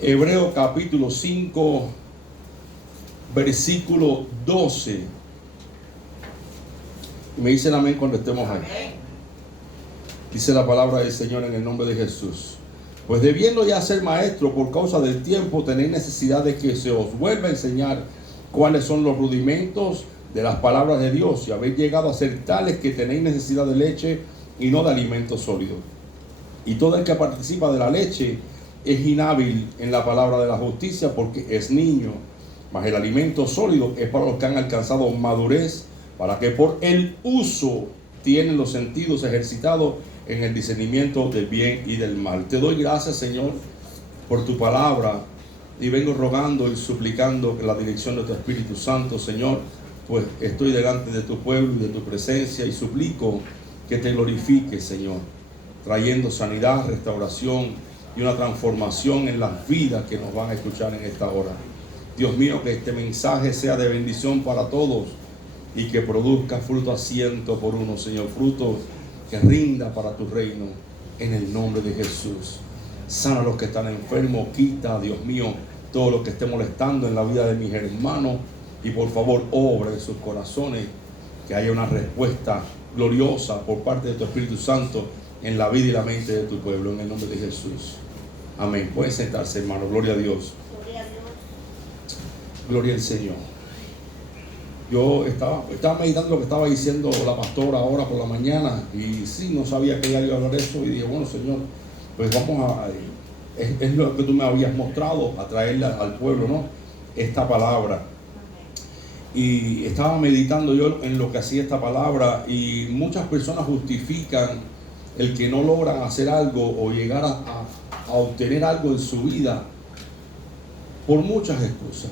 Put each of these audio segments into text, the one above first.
Hebreos capítulo 5, versículo 12. Y me dicen amén cuando estemos ahí. Dice la palabra del Señor en el nombre de Jesús. Pues debiendo ya ser maestro por causa del tiempo, tenéis necesidad de que se os vuelva a enseñar cuáles son los rudimentos de las palabras de Dios, y habéis llegado a ser tales que tenéis necesidad de leche y no de alimento sólido. Y todo el que participa de la leche es inhábil en la palabra de la justicia, porque es niño. Mas el alimento sólido es para los que han alcanzado madurez, para que por el uso tienen los sentidos ejercitados en el discernimiento del bien y del mal. Te doy gracias, Señor, por tu palabra, y vengo rogando y suplicando la dirección de tu Espíritu Santo, Señor. Pues estoy delante de tu pueblo y de tu presencia, y suplico que te glorifiques, Señor, trayendo sanidad, restauración y una transformación en las vidas que nos van a escuchar en esta hora. Dios mío, que este mensaje sea de bendición para todos y que produzca fruto a 100 por uno, Señor, fruto que rinda para tu reino, en el nombre de Jesús. Sana a los que están enfermos, quita, Dios mío, todo lo que esté molestando en la vida de mis hermanos, y por favor obra en sus corazones, que haya una respuesta gloriosa por parte de tu Espíritu Santo en la vida y la mente de tu pueblo, en el nombre de Jesús. Amén. Pueden sentarse, hermano. Gloria a Dios. Gloria al Señor. Yo estaba meditando lo que estaba diciendo la pastora ahora por la mañana, y sí, no sabía que ella iba a hablar de eso, y dije, bueno, Señor, pues vamos a... Es lo que tú me habías mostrado, a traerle al pueblo, ¿no? Esta palabra. Y estaba meditando yo en lo que hacía esta palabra, y muchas personas justifican el que no logran hacer algo o llegar a obtener algo en su vida por muchas excusas.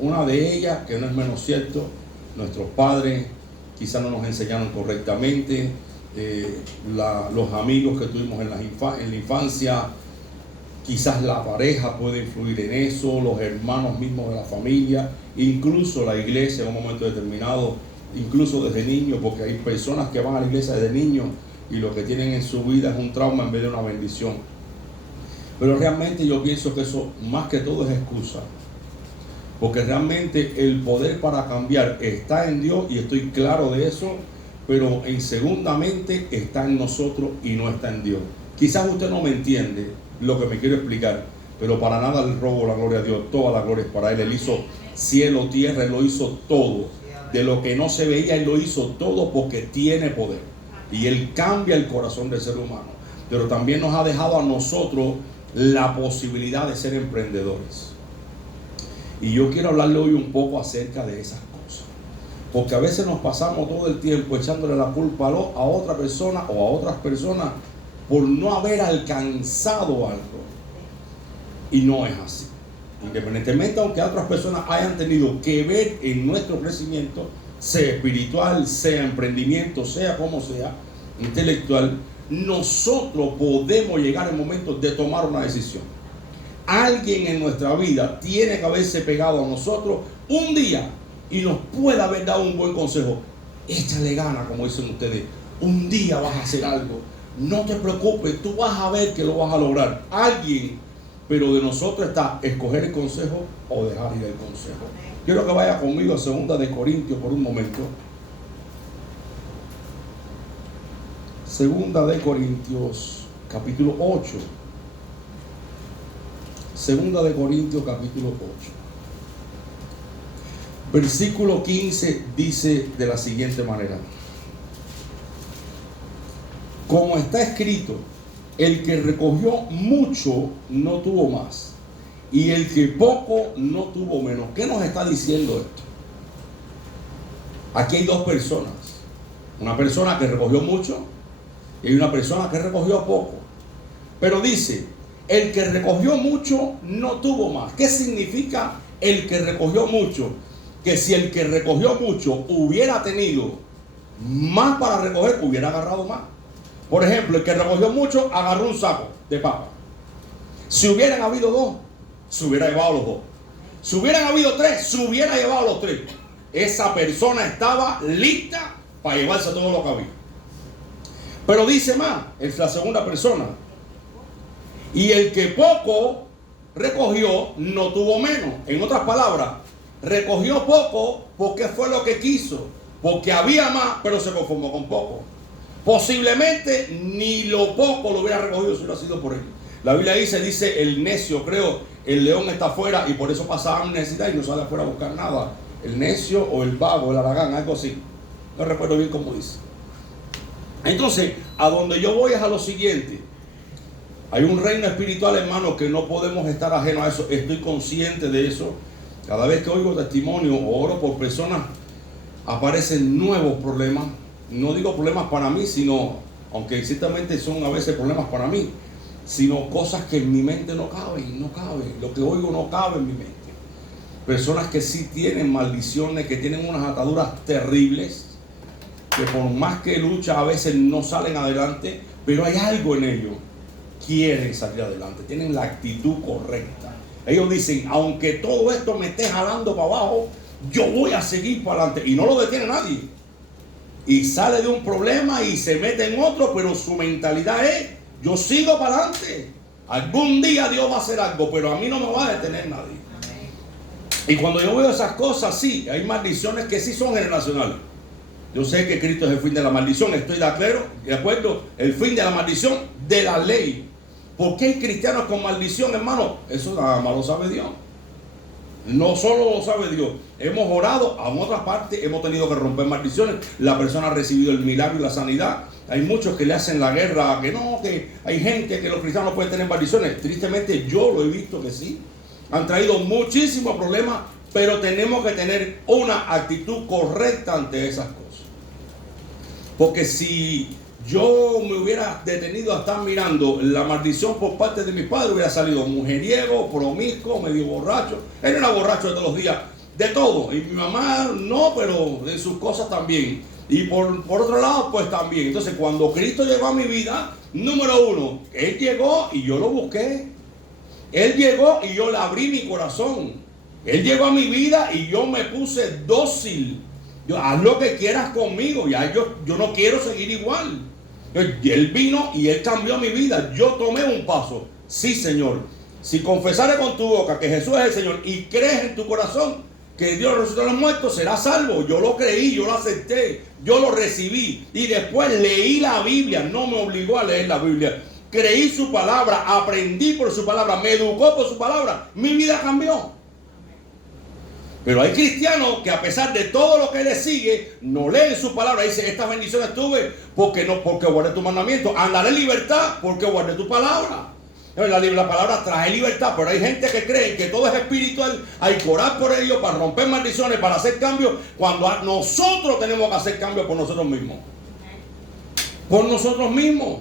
Una de ellas, que no es menos cierto, nuestros padres quizás no nos enseñaron correctamente, los amigos que tuvimos en la infancia, quizás la pareja puede influir en eso, los hermanos mismos de la familia, incluso la iglesia en un momento determinado, incluso desde niños, porque hay personas que van a la iglesia desde niños y lo que tienen en su vida es un trauma en vez de una bendición. Pero realmente yo pienso que eso más que todo es excusa, porque realmente el poder para cambiar está en Dios, y estoy claro de eso, pero en segundamente está en nosotros y no está en Dios. Quizás usted no me entiende lo que me quiero explicar, pero para nada le robo la gloria a Dios. Toda la gloria es para Él. Él hizo cielo, tierra, Él lo hizo todo. De lo que no se veía, Él lo hizo todo, porque tiene poder, y Él cambia el corazón del ser humano. Pero también nos ha dejado a nosotros la posibilidad de ser emprendedores. Y yo quiero hablarle hoy un poco acerca de esas cosas, porque a veces nos pasamos todo el tiempo echándole la culpa a otra persona o a otras personas por no haber alcanzado algo, y no es así. Independientemente, aunque otras personas hayan tenido que ver en nuestro crecimiento, sea espiritual, sea emprendimiento, sea como sea, intelectual, nosotros podemos llegar en momentos de tomar una decisión. Alguien en nuestra vida tiene que haberse pegado a nosotros un día y nos puede haber dado un buen consejo. Échale gana, como dicen ustedes. Un día vas a hacer algo. No te preocupes, tú vas a ver que lo vas a lograr. Alguien, pero de nosotros está escoger el consejo o dejar ir el consejo. Quiero que vaya conmigo a 2 de Corintios por un momento. 2 de Corintios, capítulo 8. 2 de Corintios, capítulo 8. Versículo 15 dice de la siguiente manera: como está escrito, el que recogió mucho no tuvo más, y el que poco no tuvo menos. ¿Qué nos está diciendo esto? Aquí hay dos personas. Una persona que recogió mucho y una persona que recogió poco. Pero dice, el que recogió mucho no tuvo más. ¿Qué significa el que recogió mucho? Que si el que recogió mucho hubiera tenido más para recoger, hubiera agarrado más. Por ejemplo, el que recogió mucho agarró un saco de papa. Si hubieran habido 2, se hubiera llevado los 2. Si hubieran habido 3, se hubiera llevado los 3. Esa persona estaba lista para llevarse todo lo que había. Pero dice más, es la segunda persona. Y el que poco recogió, no tuvo menos. En otras palabras, recogió poco porque fue lo que quiso, porque había más, pero se conformó con poco. Posiblemente ni lo poco lo hubiera recogido si hubiera sido por él. La Biblia dice el necio, creo, el león está afuera y por eso pasa necesidad y no sale afuera a buscar nada. El necio o el vago, el haragán, algo así. No recuerdo bien cómo dice. Entonces, a donde yo voy es a lo siguiente. Hay un reino espiritual, hermano, que no podemos estar ajenos a eso. Estoy consciente de eso. Cada vez que oigo testimonio o oro por personas, aparecen nuevos problemas. No digo problemas para mí, sino, aunque ciertamente son a veces problemas para mí, sino cosas que en mi mente no caben. Lo que oigo no cabe en mi mente. Personas que sí tienen maldiciones, que tienen unas ataduras terribles, que por más que luchan a veces no salen adelante, pero hay algo en ellos. Quieren salir adelante, tienen la actitud correcta. Ellos dicen, aunque todo esto me esté jalando para abajo, yo voy a seguir para adelante. Y no lo detiene nadie. Y sale de un problema y se mete en otro, pero su mentalidad es, yo sigo para adelante. Algún día Dios va a hacer algo, pero a mí no me va a detener nadie. Y cuando yo veo esas cosas, sí, hay maldiciones que sí son generacionales. Yo sé que Cristo es el fin de la maldición, estoy de acuerdo, el fin de la maldición de la ley. ¿Por qué hay cristianos con maldición, hermano? Eso nada más lo sabe Dios. No solo lo sabe Dios. Hemos orado, a otras partes hemos tenido que romper maldiciones. La persona ha recibido el milagro y la sanidad. Hay muchos que le hacen la guerra, que no, que hay gente que los cristianos no pueden tener maldiciones. Tristemente yo lo he visto que sí. Han traído muchísimos problemas, pero tenemos que tener una actitud correcta ante esas cosas. Porque si yo me hubiera detenido a estar mirando la maldición por parte de mi padre, hubiera salido mujeriego, promiscuo, medio borracho. Él era borracho de todos los días, de todo. Y mi mamá no, pero de sus cosas también. Y por otro lado, pues también. Entonces, cuando Cristo llegó a mi vida, número uno, Él llegó y yo lo busqué. Él llegó y yo le abrí mi corazón. Él llegó a mi vida y yo me puse dócil. Haz lo que quieras conmigo, ya yo no quiero seguir igual. Él vino y Él cambió mi vida. Yo tomé un paso. Sí, Señor. Si confesares con tu boca que Jesús es el Señor y crees en tu corazón que Dios resucitó a los muertos, serás salvo. Yo lo creí, yo lo acepté, yo lo recibí. Y después leí la Biblia. No me obligó a leer la Biblia. Creí su palabra, aprendí por su palabra, me educó por su palabra. Mi vida cambió. Pero hay cristianos que a pesar de todo lo que le sigue, no leen su palabra. Dice, estas bendiciones tuve porque guardé tu mandamiento. Andaré en libertad porque guardé tu palabra. La palabra trae libertad, pero hay gente que cree que todo es espiritual. Hay que orar por ellos, para romper maldiciones, para hacer cambios, cuando nosotros tenemos que hacer cambios por nosotros mismos. Por nosotros mismos.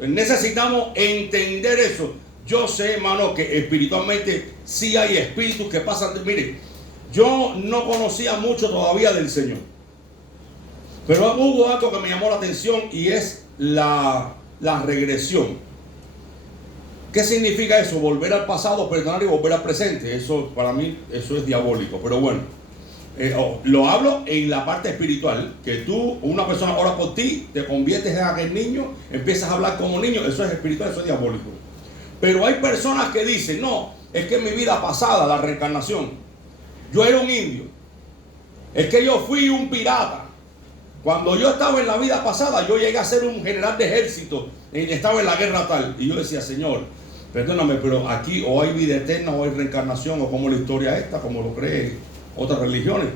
Necesitamos entender eso. Yo sé, hermano, que espiritualmente sí hay espíritus que pasan. Mire, yo no conocía mucho todavía del Señor, pero hubo algo que me llamó la atención y es la regresión. ¿Qué significa eso? Volver al pasado, perdonar y volver al presente. Eso para mí, eso es diabólico. Pero bueno, lo hablo en la parte espiritual, que tú, una persona ora por ti, te conviertes en aquel niño, empiezas a hablar como niño. Eso es espiritual, eso es diabólico. Pero hay personas que dicen, no, es que en mi vida pasada, la reencarnación, yo era un indio, es que yo fui un pirata. Cuando yo estaba en la vida pasada, yo llegué a ser un general de ejército y estaba en la guerra tal. Y yo decía, Señor, perdóname, pero aquí o hay vida eterna o hay reencarnación, o como la historia esta, como lo creen otras religiones.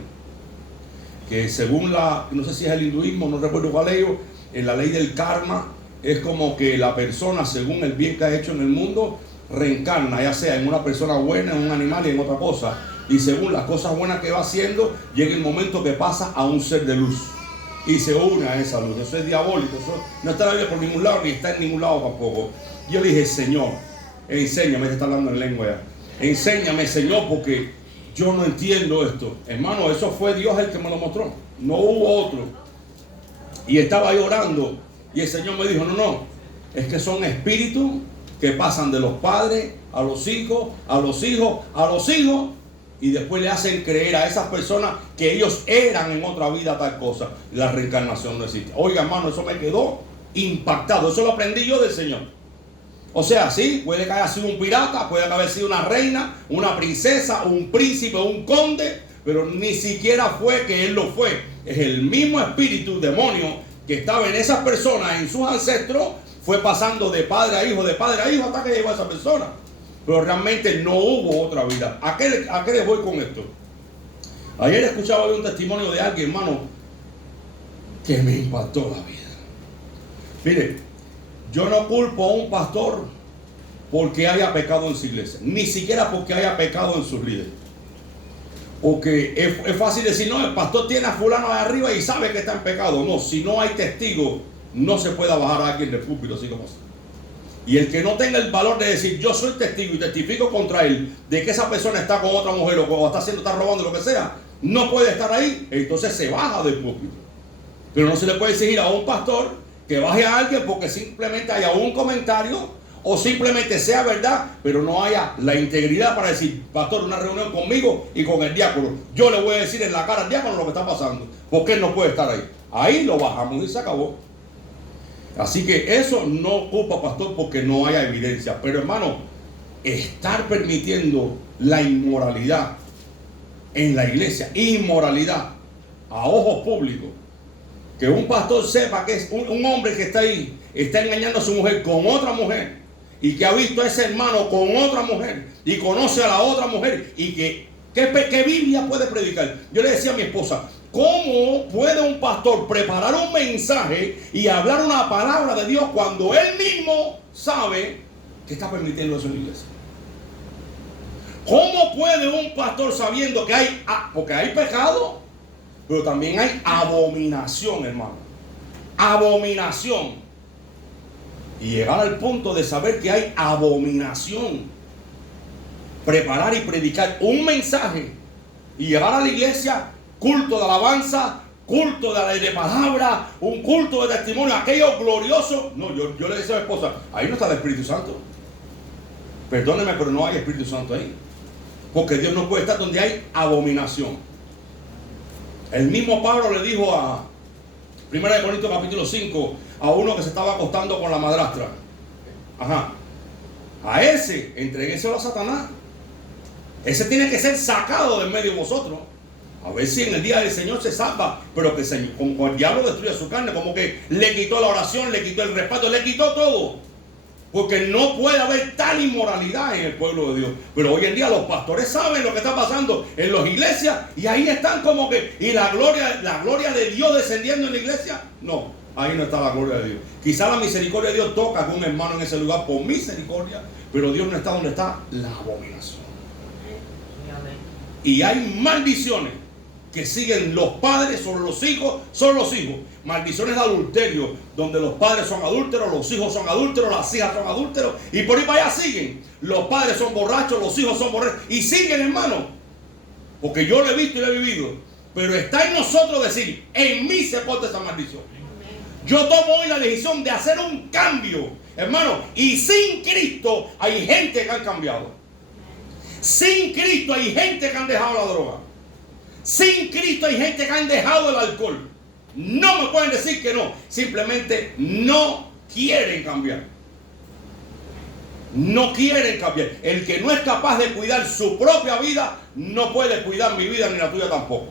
Que según no sé si es el hinduismo, no recuerdo cuál es, en la ley del karma, es como que la persona, según el bien que ha hecho en el mundo, reencarna, ya sea en una persona buena, en un animal y en otra cosa. Y según las cosas buenas que va haciendo, llega el momento que pasa a un ser de luz y se une a esa luz. Eso es diabólico, eso no está en la Biblia por ningún lado, ni está en ningún lado tampoco. Yo le dije, Señor, enséñame, te está hablando en lengua ya. Enséñame, Señor, porque yo no entiendo esto. Hermano, eso fue Dios el que me lo mostró, no hubo otro. Y estaba llorando y el Señor me dijo, no, es que son espíritus que pasan de los padres a los hijos, a los hijos, a los hijos. Y después le hacen creer a esas personas que ellos eran en otra vida tal cosa. La reencarnación no existe. Oiga, hermano, eso me quedó impactado. Eso lo aprendí yo del Señor. O sea, sí, puede que haya sido un pirata, puede haber sido una reina, una princesa, un príncipe, un conde, pero ni siquiera fue que él lo fue. Es el mismo espíritu demonio que estaba en esa persona, en sus ancestros, fue pasando de padre a hijo, hasta que llegó a esa persona. Pero realmente no hubo otra vida. ¿A qué les voy con esto? Ayer escuchaba un testimonio de alguien, hermano, que me impactó la vida. Mire, yo no culpo a un pastor porque haya pecado en su iglesia, ni siquiera porque haya pecado en sus líderes. Porque es fácil decir, no, el pastor tiene a fulano de arriba y sabe que está en pecado. No, si no hay testigo, no se puede bajar a alguien del púlpito así como así. Y el que no tenga el valor de decir, yo soy testigo y testifico contra él de que esa persona está con otra mujer o está robando, lo que sea, no puede estar ahí, entonces se baja del púlpito. Pero no se le puede exigir a un pastor que baje a alguien porque simplemente haya un comentario o simplemente sea verdad, pero no haya la integridad para decir, pastor, una reunión conmigo y con el diácono, yo le voy a decir en la cara al diácono lo que está pasando, porque él no puede estar ahí. Ahí lo bajamos y se acabó. Así que eso no ocupa, pastor, porque no haya evidencia. Pero hermano, estar permitiendo la inmoralidad en la iglesia, inmoralidad a ojos públicos, que un pastor sepa que es un hombre que está ahí, está engañando a su mujer con otra mujer, y que ha visto a ese hermano con otra mujer, y conoce a la otra mujer, y ¿qué Biblia puede predicar? Yo le decía a mi esposa, ¿cómo puede un pastor preparar un mensaje y hablar una palabra de Dios cuando él mismo sabe que está permitiendo eso en la iglesia? ¿Cómo puede un pastor sabiendo que porque hay pecado, pero también hay abominación, hermano? Abominación. Y llegar al punto de saber que hay abominación, preparar y predicar un mensaje y llevar a la iglesia culto de alabanza, culto de palabra, un culto de testimonio, aquello glorioso. No, yo le decía a mi esposa, ahí no está el Espíritu Santo. Perdóneme, pero no hay Espíritu Santo ahí. Porque Dios no puede estar donde hay abominación. El mismo Pablo le dijo a 1 Corintios capítulo 5 a uno que se estaba acostando con la madrastra. A ese, entrégueselo a Satanás. Ese tiene que ser sacado de en medio de vosotros. A ver si en el día del Señor se salva. Pero que como el diablo destruye su carne, como que le quitó la oración, le quitó el respeto, le quitó todo. Porque no puede haber tal inmoralidad en el pueblo de Dios. Pero hoy en día los pastores saben lo que está pasando en las iglesias. Y ahí están como que, y la gloria de Dios descendiendo en la iglesia. No, ahí no está la gloria de Dios. Quizá la misericordia de Dios toca a algún hermano en ese lugar por misericordia. Pero Dios no está donde está la abominación. Y hay maldiciones que siguen los padres sobre los hijos, maldiciones de adulterio, donde los padres son adúlteros, los hijos son adúlteros, las hijas son adúlteros, y por ahí para allá siguen. Los padres son borrachos, los hijos son borrachos, y siguen, hermano, porque yo lo he visto y lo he vivido. Pero está en nosotros decir, en mí se porta esa maldición. Yo tomo hoy la decisión de hacer un cambio, hermano, y sin Cristo hay gente que han cambiado. Sin Cristo hay gente que han dejado la droga. Sin Cristo hay gente que han dejado el alcohol. No me pueden decir que no. Simplemente no quieren cambiar. No quieren cambiar. El que no es capaz de cuidar su propia vida, no puede cuidar mi vida ni la tuya tampoco.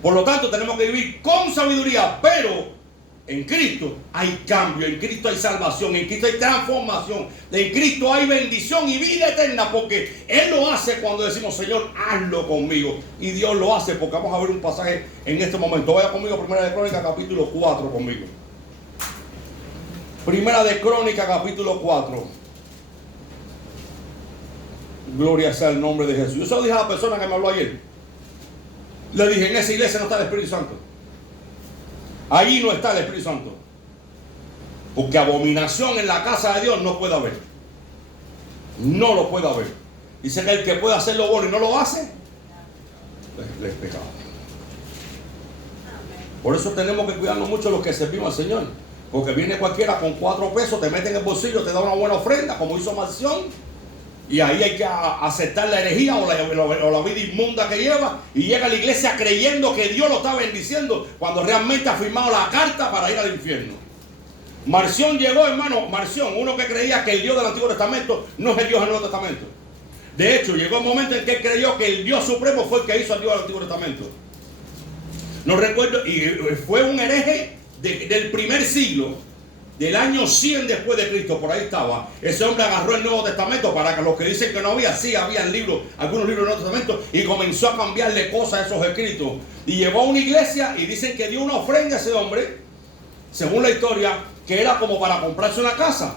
Por lo tanto, tenemos que vivir con sabiduría, pero en Cristo hay cambio, en Cristo hay salvación, en Cristo hay transformación, en Cristo hay bendición y vida eterna, porque Él lo hace cuando decimos, Señor, hazlo conmigo. Y Dios lo hace, porque vamos a ver un pasaje en este momento. Vaya conmigo, Primera de Crónicas, capítulo 4, conmigo. Primera de Crónicas, capítulo 4. Gloria sea el nombre de Jesús. Yo se lo dije a la persona que me habló ayer. Le dije, en esa iglesia no está el Espíritu Santo. Allí no está el Espíritu Santo. Porque abominación en la casa de Dios no puede haber. No lo puede haber. Dice que el que puede hacer lo bueno y no lo hace, es pecado. Por eso tenemos que cuidarnos mucho los que servimos al Señor. Porque viene cualquiera con 4 pesos, te mete en el bolsillo, te da una buena ofrenda, como hizo Maldición. Y ahí hay que aceptar la herejía o la vida inmunda que lleva. Y llega a la iglesia creyendo que Dios lo está bendiciendo, cuando realmente ha firmado la carta para ir al infierno. Marción llegó, hermano, Marción, uno que creía que el Dios del Antiguo Testamento no es el Dios del Nuevo Testamento. De hecho, llegó un momento en que él creyó que el Dios supremo fue el que hizo al Dios del Antiguo Testamento. No recuerdo, y fue un hereje del primer siglo, del año 100 después de Cristo, por ahí estaba. Ese hombre agarró el Nuevo Testamento, para que los que dicen que no había, sí había libros, algunos libros del Nuevo Testamento, y comenzó a cambiarle cosas a esos escritos. Y llevó a una iglesia y dicen que dio una ofrenda a ese hombre, según la historia, que era como para comprarse una casa.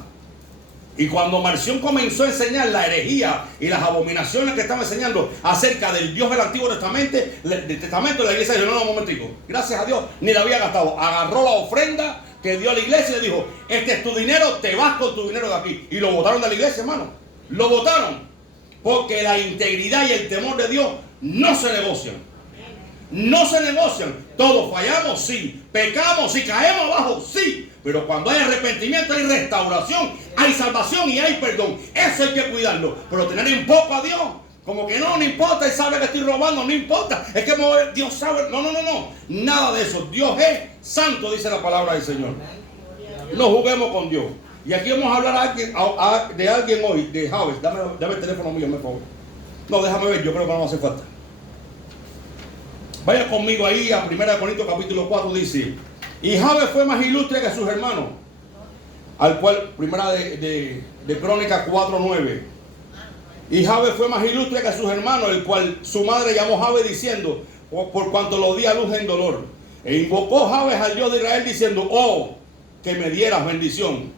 Y cuando Marción comenzó a enseñar la herejía y las abominaciones que estaba enseñando acerca del Dios del Antiguo Testamento, la iglesia dijo, no, un momentico, gracias a Dios, ni la había gastado. Agarró la ofrenda que dio a la iglesia y le dijo, este es tu dinero, te vas con tu dinero de aquí. Y lo botaron de la iglesia, hermano. Lo botaron. Porque la integridad y el temor de Dios no se negocian. No se negocian. Todos fallamos, sí. Pecamos, sí. Caemos abajo, sí. Pero cuando hay arrepentimiento, hay restauración, hay salvación y hay perdón. Eso hay que cuidarlo. Pero tener en poco a Dios, como que no importa, Él sabe que estoy robando, no importa. Es que Dios sabe. No. Nada de eso. Dios es santo, dice la palabra del Señor. No juguemos con Dios. Y aquí vamos a hablar de alguien hoy, de Javes. Dame el teléfono mío, por favor. No, déjame ver, yo creo que no hace falta. Vaya conmigo ahí a 1 Corintios capítulo 4, dice: y Javes fue más ilustre que sus hermanos, al cual, primera de Crónicas 4:9. Y Javes fue más ilustre que sus hermanos, el cual su madre llamó Javes diciendo, por cuanto lo di a luz en dolor. E invocó Javes al Dios de Israel diciendo, oh, que me dieras bendición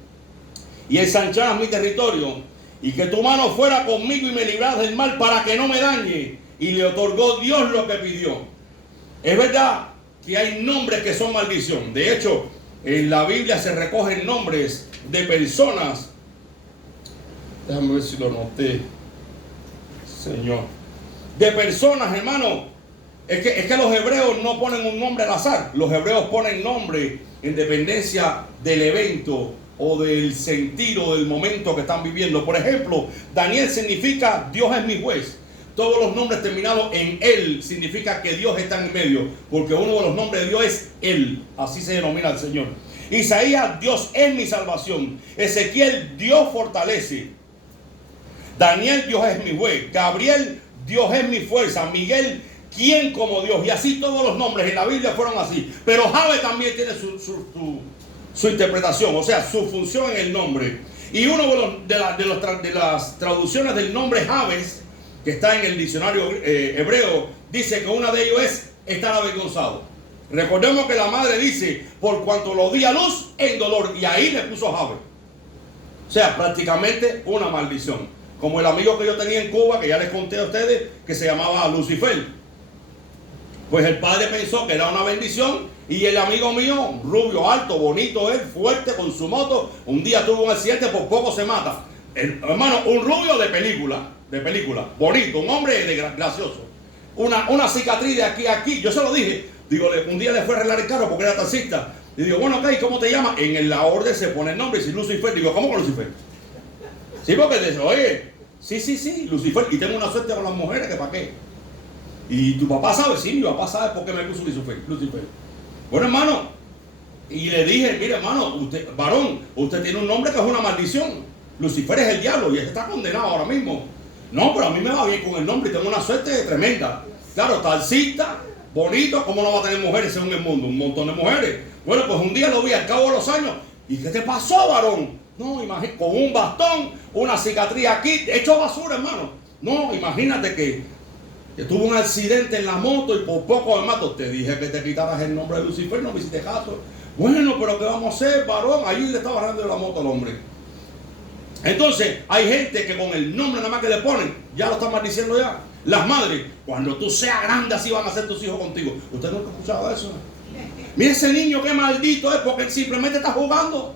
y ensancharas mi territorio, y que tu mano fuera conmigo y me libraras del mal para que no me dañe. Y le otorgó Dios lo que pidió. Es verdad que hay nombres que son maldición. De hecho, en la Biblia se recogen nombres de personas. Déjame ver si lo noté, Señor. De personas, hermano. Es que los hebreos no ponen un nombre al azar. Los hebreos ponen nombre en dependencia del evento o del sentido del momento que están viviendo. Por ejemplo, Daniel significa Dios es mi juez. Todos los nombres terminados en Él significa que Dios está en medio, porque uno de los nombres de Dios es Él. Así se denomina el Señor. Isaías, Dios es mi salvación. Ezequiel, Dios fortalece. Daniel, Dios es mi juez. Gabriel, Dios es mi fuerza. Miguel, ¿quién como Dios? Y así todos los nombres en la Biblia fueron así. Pero Javes también tiene su interpretación, o sea, su función en el nombre. Y uno de las traducciones del nombre Javes, que está en el diccionario hebreo, dice que una de ellos es estar avergonzado. Recordemos que la madre dice, por cuanto lo di a luz en dolor, y ahí le puso Javes. O sea, prácticamente una maldición. Como el amigo que yo tenía en Cuba, que ya les conté a ustedes, que se llamaba Lucifer. Pues el padre pensó que era una bendición, y el amigo mío, rubio, alto, bonito, él, fuerte, con su moto, un día tuvo un accidente, por poco se mata. Hermano, un rubio de película, bonito, un hombre gracioso. Una cicatriz de aquí a aquí. Yo se lo dije, digo, un día le fue a arreglar el carro porque era taxista. Y digo, bueno, ok, ¿cómo te llamas? En la orden se pone el nombre, si Lucifer. Digo, ¿cómo con Lucifer? Sí, porque dice, oye, sí, Lucifer. Y tengo una suerte con las mujeres que para qué. Y tu papá sabe, sí, mi papá sabe por qué me puso Lucifer. Bueno, hermano, y le dije, mire, hermano, usted, varón, usted tiene un nombre que es una maldición. Lucifer es el diablo y él está condenado ahora mismo. No, pero a mí me va bien con el nombre y tengo una suerte tremenda. Claro, taxista, bonito, ¿cómo no va a tener mujeres según el mundo? Un montón de mujeres. Bueno, pues un día lo vi al cabo de los años. ¿Y qué te pasó, varón? No, imagínate, con un bastón, una cicatriz aquí, hecho basura, hermano. No, imagínate que tuvo un accidente en la moto y por poco me mato. Te dije que te quitaras el nombre de Lucifer, no me hiciste caso. Bueno, pero ¿qué vamos a hacer, varón? Ahí le está bajando de la moto al hombre. Entonces, hay gente que con el nombre nada más que le ponen, ya lo están maldiciendo ya. Las madres, cuando tú seas grande, así van a ser tus hijos contigo. ¿Usted nunca ha escuchado eso? Mira ese niño, qué maldito es, porque él simplemente está jugando.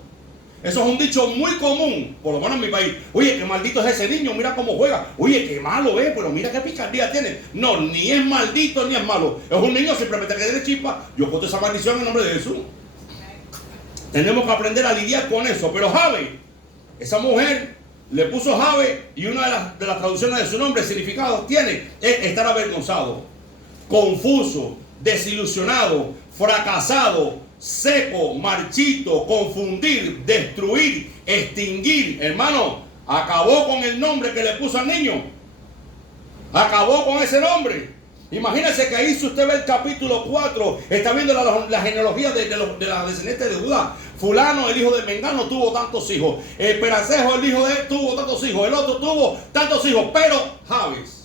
Eso es un dicho muy común, por lo menos en mi país. Oye, qué maldito es ese niño, mira cómo juega. Oye, qué malo es, pero mira qué picardía tiene. No, ni es maldito ni es malo. Es un niño simplemente que tiene chispa. Yo corto esa maldición en nombre de Jesús. Tenemos que aprender a lidiar con eso. Pero Javes, esa mujer le puso Javes, y una de las traducciones de su nombre, significado tiene, es estar avergonzado, confuso, desilusionado, fracasado, seco, marchito, confundir, destruir, extinguir. Hermano, acabó con el nombre que le puso al niño. Acabó con ese nombre. Imagínense que ahí, si usted ve el capítulo 4, está viendo la genealogía de la descendiente de Judá. Fulano, el hijo de Mengano, tuvo tantos hijos. Peracejo, el hijo de él, tuvo tantos hijos. El otro tuvo tantos hijos. Pero Jabes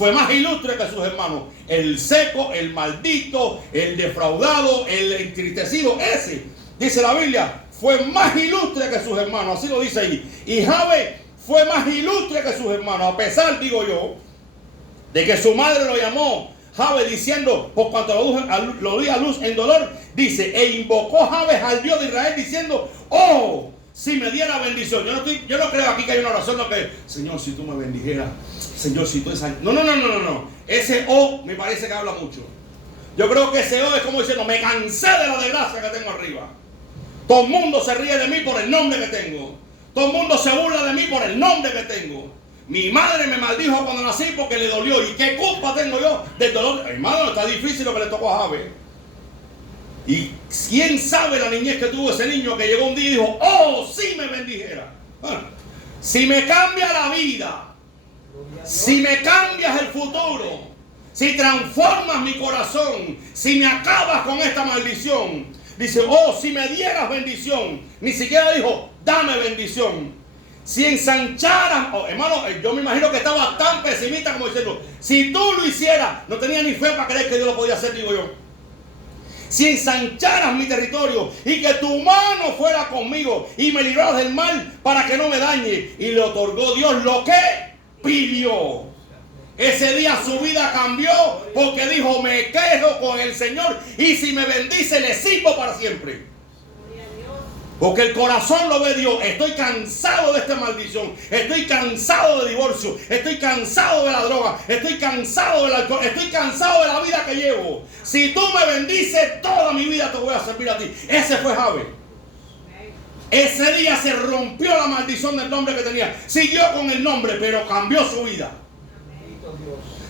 fue más ilustre que sus hermanos. El seco, el maldito, el defraudado, el entristecido. Ese, dice la Biblia, fue más ilustre que sus hermanos. Así lo dice ahí. Y Jabes fue más ilustre que sus hermanos. A pesar, digo yo, de que su madre lo llamó Jabes, diciendo, por cuanto lo dio a luz en dolor, dice, e invocó Jabes al Dios de Israel, diciendo, oh, si me diera bendición. Yo no creo aquí que hay una oración lo que, Señor, si tú me bendijeras, Señor, si tú esa... No. Ese oh me parece que habla mucho. Yo creo que ese oh es como diciendo, me cansé de la desgracia que tengo arriba. Todo el mundo se ríe de mí por el nombre que tengo. Todo el mundo se burla de mí por el nombre que tengo. Mi madre me maldijo cuando nací porque le dolió. ¿Y qué culpa tengo yo del dolor? Hermano, está difícil lo que le tocó a Jabes. Y quién sabe la niñez que tuvo ese niño que llegó un día y dijo, oh, si me bendijera. Si me cambia la vida, si me cambias el futuro, si transformas mi corazón, si me acabas con esta maldición. Dice, oh, si me dieras bendición. Ni siquiera dijo, dame bendición. Si ensancharas, oh, hermano, yo me imagino que estaba tan pesimista como diciendo, si tú lo hicieras, no tenía ni fe para creer que Dios lo podía hacer, digo yo. Si ensancharas mi territorio y que tu mano fuera conmigo y me libraras del mal para que no me dañe. Y le otorgó Dios lo que pidió. Ese día su vida cambió porque dijo, me quedo con el Señor y si me bendice le sirvo para siempre. Porque el corazón lo ve Dios. Estoy cansado de esta maldición. Estoy cansado de divorcio. Estoy cansado de la droga. Estoy cansado del alcohol. Estoy cansado de la vida que llevo. Si tú me bendices, toda mi vida te voy a servir a ti. Ese fue Jabes. Ese día se rompió la maldición del nombre que tenía. Siguió con el nombre, pero cambió su vida.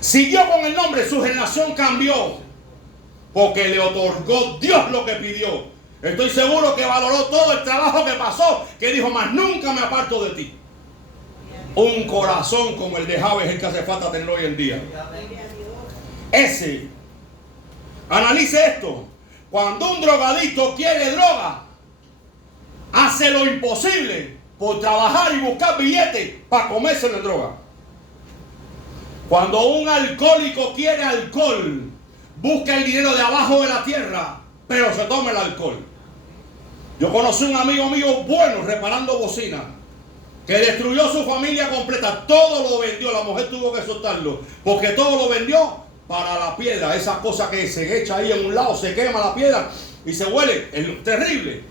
Siguió con el nombre, su generación cambió. Porque le otorgó Dios lo que pidió. Estoy seguro que valoró todo el trabajo que pasó, que dijo, más nunca me aparto de ti. Un corazón como el de Jabes es el que hace falta tener hoy en día. Ese, analice esto. Cuando un drogadicto quiere droga, hace lo imposible por trabajar y buscar billetes para comerse la droga. Cuando un alcohólico quiere alcohol, busca el dinero de abajo de la tierra, pero se toma el alcohol. Yo conocí un amigo mío bueno reparando bocinas, que destruyó su familia completa. Todo lo vendió, la mujer tuvo que soltarlo, porque todo lo vendió para la piedra. Esa cosa que se echa ahí en un lado, se quema la piedra y se huele. Es terrible.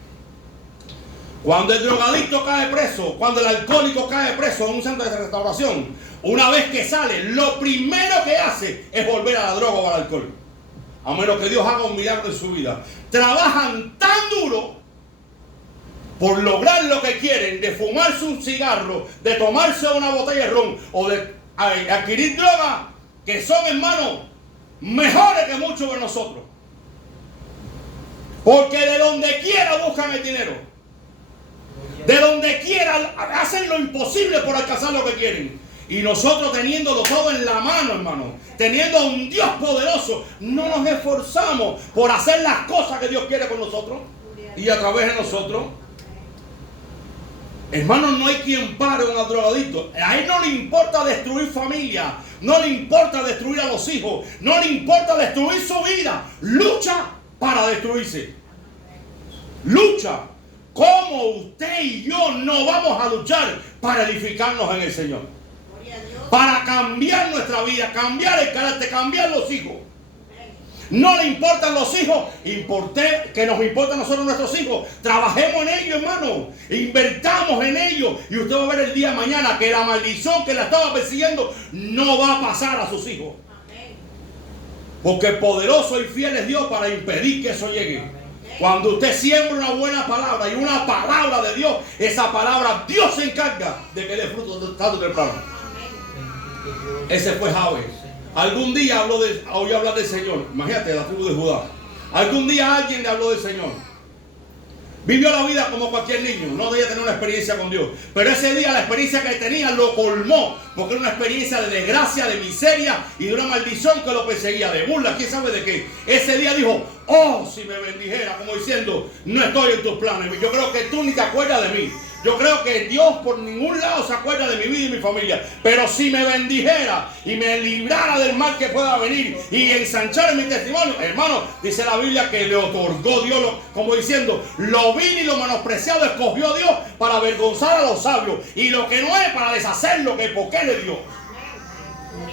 Cuando el drogadicto cae preso, cuando el alcohólico cae preso en un centro de restauración, una vez que sale, lo primero que hace es volver a la droga o al alcohol. A menos que Dios haga un milagro en su vida. Trabajan tan duro por lograr lo que quieren, de fumarse un cigarro, de tomarse una botella de ron o de adquirir droga, que son, hermanos, mejores que muchos de nosotros. Porque de donde quiera buscan el dinero. De donde quiera hacen lo imposible por alcanzar lo que quieren. Y nosotros teniéndolo todo en la mano, hermano, teniendo a un Dios poderoso, no nos esforzamos por hacer las cosas que Dios quiere con nosotros y a través de nosotros. Hermano, no hay quien pare a un drogadicto. A él no le importa destruir familia, no le importa destruir a los hijos, no le importa destruir su vida. Lucha para destruirse. Lucha. ¿Cómo usted y yo no vamos a luchar para edificarnos en el Señor? Para cambiar nuestra vida, cambiar el carácter, cambiar los hijos. No le importan los hijos, que nos importan a nosotros nuestros hijos. Trabajemos en ellos, hermano. Invertamos en ellos. Y usted va a ver el día de mañana que la maldición que la estaba persiguiendo no va a pasar a sus hijos. Porque poderoso y fiel es Dios para impedir que eso llegue. Cuando usted siembra una buena palabra y una palabra de Dios, esa palabra Dios se encarga de que dé fruto tarde o temprano. Ese fue Jabes. Algún día oí hablar del Señor. Imagínate, la tribu de Judá. Algún día alguien le habló del Señor. Vivió la vida como cualquier niño, no debía tener una experiencia con Dios. Pero ese día la experiencia que tenía lo colmó, porque era una experiencia de desgracia, de miseria y de una maldición que lo perseguía, de burla, quién sabe de qué. Ese día dijo, oh, si me bendijera, como diciendo, no estoy en tus planes. Yo creo que tú ni te acuerdas de mí. Yo creo que Dios por ningún lado se acuerda de mi vida y mi familia. Pero si me bendijera y me librara del mal que pueda venir y ensanchar mi testimonio, hermano, dice la Biblia que le otorgó Dios, como diciendo, lo vil y lo menospreciado escogió Dios para avergonzar a los sabios, y lo que no es para deshacer lo que porque le dio.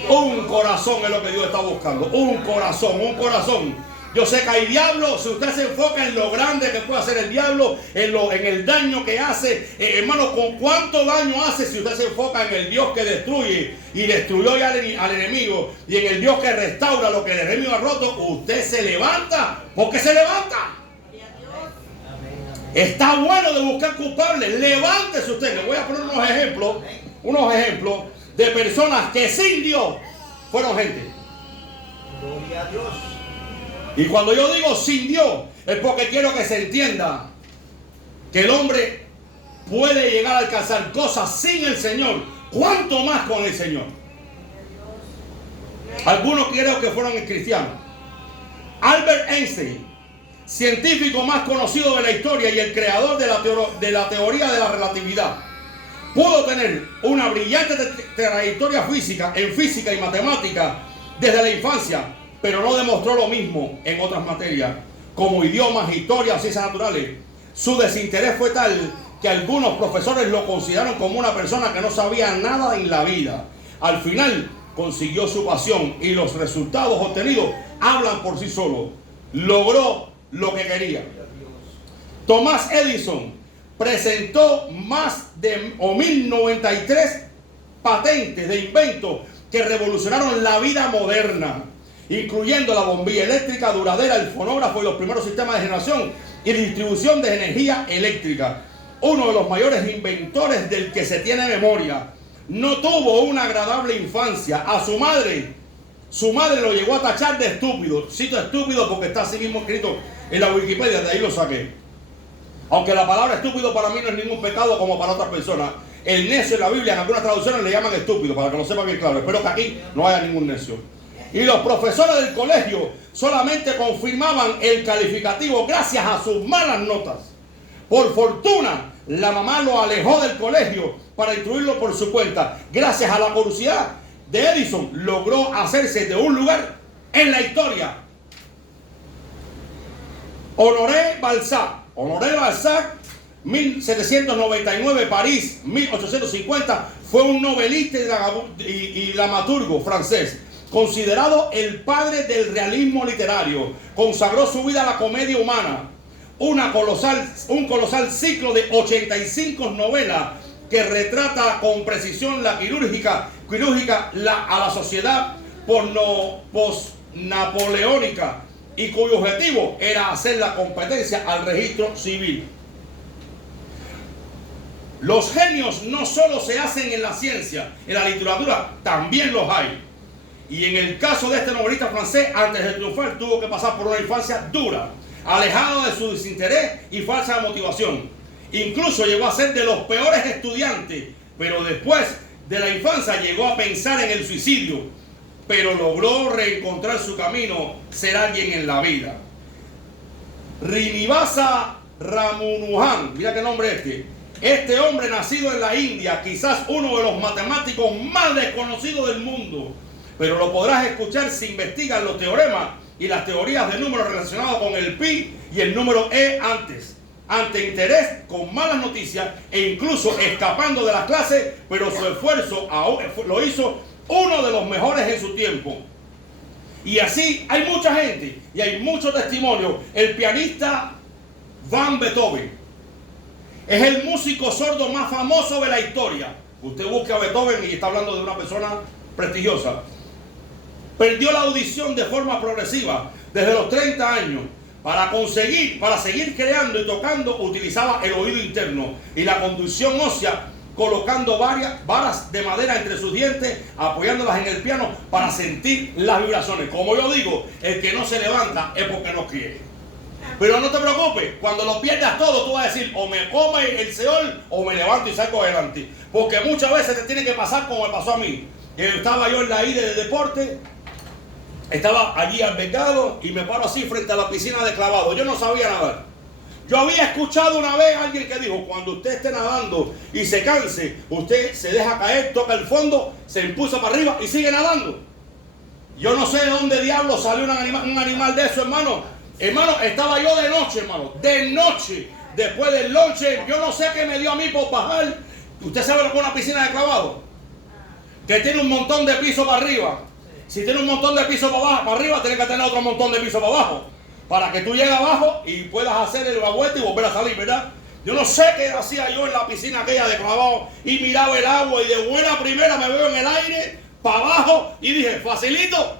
Un corazón es lo que Dios está buscando. Un corazón, un corazón. Yo sé que hay diablos. Si usted se enfoca en lo grande que puede hacer el diablo, en el daño que hace, hermano, ¿con cuánto daño hace si usted se enfoca en el Dios que destruye y destruyó ya al enemigo, y en el Dios que restaura lo que el enemigo ha roto? Usted se levanta porque se levanta. Está bueno de buscar culpables. Levántese usted. Le voy a poner unos ejemplos de personas que sin Dios fueron gente. Gloria a Dios. Y cuando yo digo sin Dios, es porque quiero que se entienda que el hombre puede llegar a alcanzar cosas sin el Señor, cuanto más con el Señor. Algunos creo que fueron cristianos. Albert Einstein, científico más conocido de la historia y el creador de la teoría de la relatividad, pudo tener una brillante trayectoria en física y matemática desde la infancia, pero no demostró lo mismo en otras materias, como idiomas, historia o ciencias naturales. Su desinterés fue tal que algunos profesores lo consideraron como una persona que no sabía nada en la vida. Al final consiguió su pasión y los resultados obtenidos hablan por sí solos. Logró lo que quería. Thomas Edison presentó más de 1093 patentes de inventos que revolucionaron la vida moderna, incluyendo la bombilla eléctrica duradera, el fonógrafo y los primeros sistemas de generación y distribución de energía eléctrica. Uno de los mayores inventores del que se tiene memoria. No tuvo una agradable infancia. A su madre lo llegó a tachar de estúpido. Cito estúpido porque está así mismo escrito en la Wikipedia, de ahí lo saqué. Aunque la palabra estúpido para mí no es ningún pecado como para otras personas. El necio en la Biblia, en algunas traducciones le llaman estúpido, para que lo sepa bien claro. Espero que aquí no haya ningún necio. Y los profesores del colegio solamente confirmaban el calificativo gracias a sus malas notas. Por fortuna, la mamá lo alejó del colegio para instruirlo por su cuenta. Gracias a la curiosidad de Edison, logró hacerse de un lugar en la historia. Honoré Balzac, 1799, París, 1850, fue un novelista y dramaturgo francés, considerado el padre del realismo literario. Consagró su vida a la comedia humana, un colosal ciclo de 85 novelas que retrata con precisión la quirúrgica a la sociedad post-napoleónica, y cuyo objetivo era hacer la competencia al registro civil. Los genios no solo se hacen en la ciencia, en la literatura, también los hay. Y en el caso de este novelista francés, antes de triunfar, tuvo que pasar por una infancia dura, alejado de su desinterés y falsa motivación. Incluso llegó a ser de los peores estudiantes, pero después de la infancia llegó a pensar en el suicidio, pero logró reencontrar su camino, ser alguien en la vida. Srinivasa Ramanujan, mira qué nombre este hombre nacido en la India, quizás uno de los matemáticos más desconocidos del mundo, pero lo podrás escuchar si investigas los teoremas y las teorías de números relacionados con el pi y el número e ante interés, con malas noticias e incluso escapando de las clases, pero su esfuerzo lo hizo uno de los mejores en su tiempo. Y así hay mucha gente y hay muchos testimonios. El pianista Van Beethoven es el músico sordo más famoso de la historia. Usted busca a Beethoven y está hablando de una persona prestigiosa. Perdió la audición de forma progresiva desde los 30 años. Para seguir creando y tocando, utilizaba el oído interno y la conducción ósea colocando varias varas de madera entre sus dientes, apoyándolas en el piano para sentir las vibraciones. Como yo digo, el que no se levanta es porque no quiere. Pero no te preocupes, cuando lo pierdas todo, tú vas a decir, o me come el Seol, o me levanto y salgo adelante. Porque muchas veces te tiene que pasar como me pasó a mí. Estaba yo en la ida de deporte, estaba allí albergado y me paro así frente a la piscina de clavado. Yo no sabía nadar. Yo había escuchado una vez a alguien que dijo, cuando usted esté nadando y se canse, usted se deja caer, toca el fondo, se impulsa para arriba y sigue nadando. Yo no sé de dónde diablo salió un animal de eso, hermano. Hermano, estaba yo de noche, hermano. De noche, después del lonche, yo no sé qué me dio a mí por bajar. ¿Usted sabe lo que es una piscina de clavado? Que tiene un montón de piso para arriba. Si tiene un montón de piso para arriba, tiene que tener otro montón de piso para abajo. Para que tú llegues abajo y puedas hacer la vuelta y volver a salir, ¿verdad? Yo no sé qué hacía yo en la piscina aquella de clavado y miraba el agua y de buena primera me veo en el aire, para abajo y dije, facilito.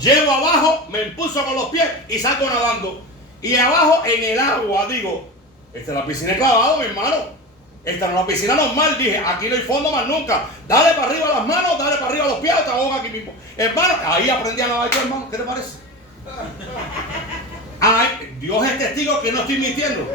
Llego abajo, me impulso con los pies y salgo nadando. Y abajo en el agua digo, esta es la piscina de clavado, mi hermano. Esta no es una piscina normal. Dije, aquí no hay fondo más nunca. Dale para arriba las manos, dale para arriba los pies, te ahogas aquí mismo. Hermano, ahí aprendí a nadar yo, hermano. ¿Qué te parece? Ay, Dios es testigo que no estoy mintiendo.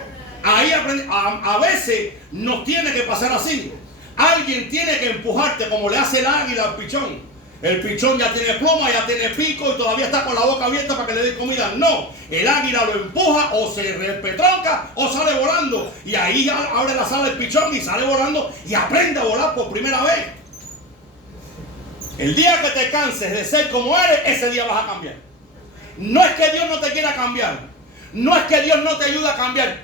Ahí aprendí. A veces nos tiene que pasar así. Alguien tiene que empujarte como le hace el águila al pichón. El pichón ya tiene pluma, ya tiene pico y todavía está con la boca abierta para que le dé comida. No, el águila lo empuja o se repetronca o sale volando. Y ahí ya abre la sala el pichón y sale volando y aprende a volar por primera vez. El día que te canses de ser como eres, ese día vas a cambiar. No es que Dios no te quiera cambiar. No es que Dios no te ayude a cambiar.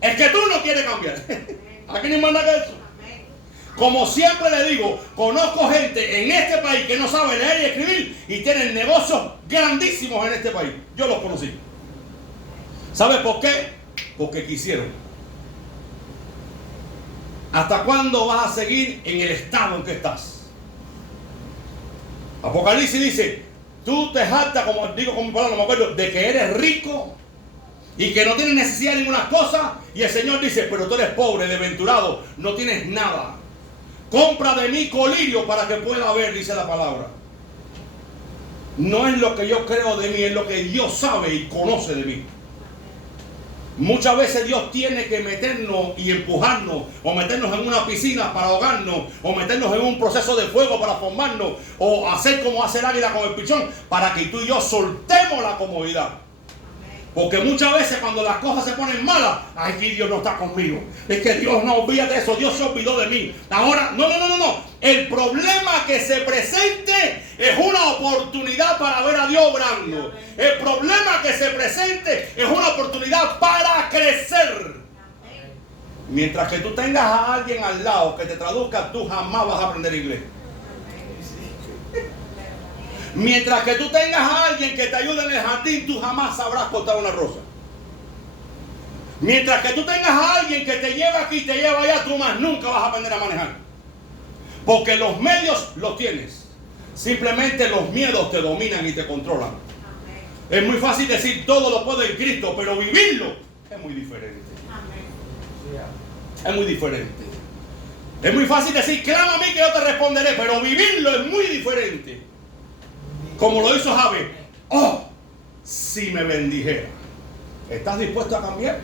Es que tú no quieres cambiar. Aquí ni manda que eso. Como siempre le digo, conozco gente en este país que no sabe leer y escribir y tienen negocios grandísimos en este país. Yo los conocí. ¿Sabes por qué? Porque quisieron. ¿Hasta cuándo vas a seguir en el estado en que estás? Apocalipsis dice, tú te jactas, como digo con mi palabra, no me acuerdo, de que eres rico y que no tienes necesidad de ninguna cosa. Y el Señor dice, pero tú eres pobre, desventurado, no tienes nada. Compra de mí colirio para que pueda ver, dice la palabra. No es lo que yo creo de mí, es lo que Dios sabe y conoce de mí. Muchas veces Dios tiene que meternos y empujarnos, o meternos en una piscina para ahogarnos, o meternos en un proceso de fuego para formarnos, o hacer como hace el águila con el pichón, para que tú y yo soltemos la comodidad. Porque muchas veces cuando las cosas se ponen malas, ay, que Dios no está conmigo. Es que Dios no, olvídate de eso, Dios se olvidó de mí. Ahora, no. El problema que se presente es una oportunidad para ver a Dios obrando. El problema que se presente es una oportunidad para crecer. Mientras que tú tengas a alguien al lado que te traduzca, tú jamás vas a aprender inglés. Mientras que tú tengas a alguien que te ayude en el jardín, tú jamás sabrás cortar una rosa. Mientras que tú tengas a alguien que te lleva aquí y te lleva allá, tú más nunca vas a aprender a manejar. Porque los medios los tienes. Simplemente los miedos te dominan y te controlan. Es muy fácil decir todo lo puedo en Cristo, pero vivirlo es muy diferente. Es muy diferente. Es muy fácil decir, clama a mí que yo te responderé, pero vivirlo es muy diferente. Como lo hizo Jabe. Oh, si me bendijera. ¿Estás dispuesto a cambiar?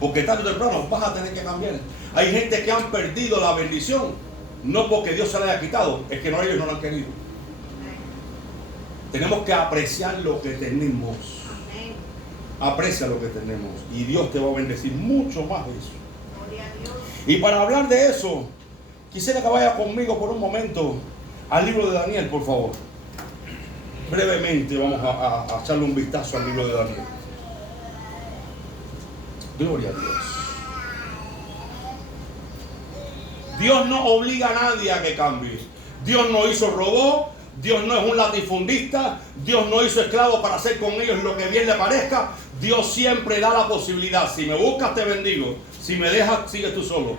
Porque tarde o temprano vas a tener que cambiar. Hay gente que han perdido la bendición, no porque Dios se la haya quitado, es que no, ellos no lo han querido. Tenemos que apreciar lo que tenemos. Aprecia lo que tenemos y Dios te va a bendecir mucho más de eso. Y para hablar de eso, quisiera que vaya conmigo por un momento al libro de Daniel, por favor. Brevemente vamos a echarle un vistazo al libro de Daniel. Gloria a Dios. Dios no obliga a nadie a que cambie. Dios no hizo robot. Dios no es un latifundista. Dios no hizo esclavos para hacer con ellos lo que bien le parezca. Dios siempre da la posibilidad. Si me buscas, te bendigo. Si me dejas, sigues tú solo.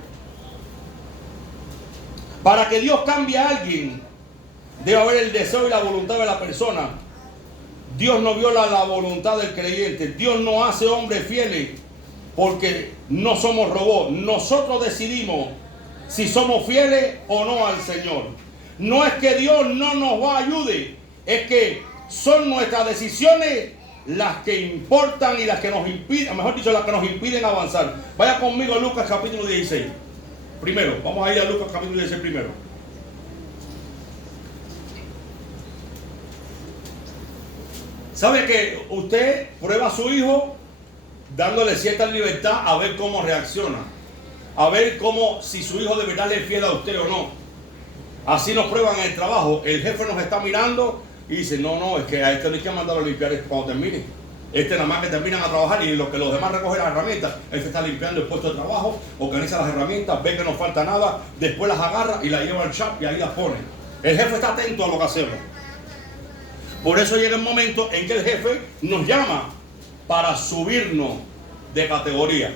Para que Dios cambie a alguien, debe haber el deseo y la voluntad de la persona. Dios no viola la voluntad del creyente. Dios no hace hombres fieles porque no somos robots. Nosotros decidimos si somos fieles o no al Señor. No es que Dios no nos va a ayudar, es que son nuestras decisiones las que importan y las que nos impiden, mejor dicho, las que nos impiden avanzar. Vaya conmigo a Lucas capítulo 16. Primero, vamos a ir a Lucas capítulo 16 primero. ¿Sabe que usted prueba a su hijo dándole cierta libertad a ver cómo reacciona? A ver cómo, si su hijo de verdad le es fiel a usted o no. Así nos prueban en el trabajo. El jefe nos está mirando y dice, no, es que a este no hay que mandarlo a limpiar esto cuando termine. Este nada más que terminan a trabajar y los demás recogen las herramientas. Este está limpiando el puesto de trabajo, organiza las herramientas, ve que no falta nada, después las agarra y las lleva al shop y ahí las pone. El jefe está atento a lo que hacemos. Por eso llega el momento en que el jefe nos llama para subirnos de categoría.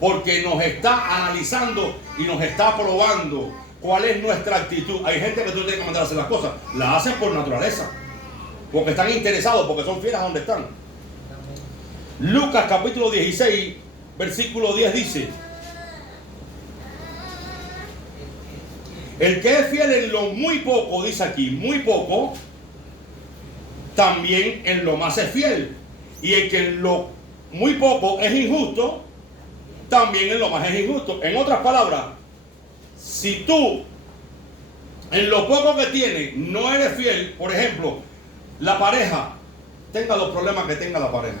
Porque nos está analizando y nos está probando cuál es nuestra actitud. Hay gente que tú tienes que mandar a hacer las cosas. Las hacen por naturaleza. Porque están interesados, porque son fieles a donde están. Lucas capítulo 16, versículo 10 dice: el que es fiel en lo muy poco, dice aquí, muy poco, también en lo más es fiel. Y el que en lo muy poco es injusto, también en lo más es injusto. En otras palabras, si tú en lo poco que tienes no eres fiel, por ejemplo, la pareja, tenga los problemas que tenga la pareja,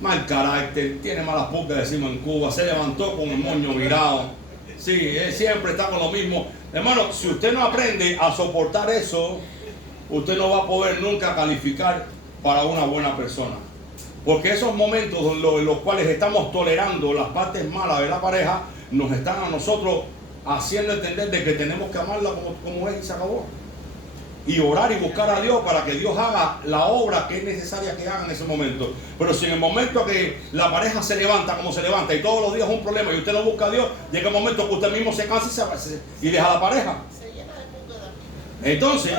mal carácter, tiene malas pulgas, decimos en Cuba, se levantó con el moño virado, sí, él siempre está con lo mismo. Hermano, si usted no aprende a soportar eso, usted no va a poder nunca calificar para una buena persona. Porque esos momentos en los cuales estamos tolerando las partes malas de la pareja, nos están a nosotros haciendo entender de que tenemos que amarla como es y se acabó. Y orar y buscar a Dios para que Dios haga la obra que es necesaria que haga en ese momento. Pero si en el momento que la pareja se levanta como se levanta y todos los días es un problema y usted no busca a Dios, llega el momento que usted mismo se cansa y deja a la pareja. Entonces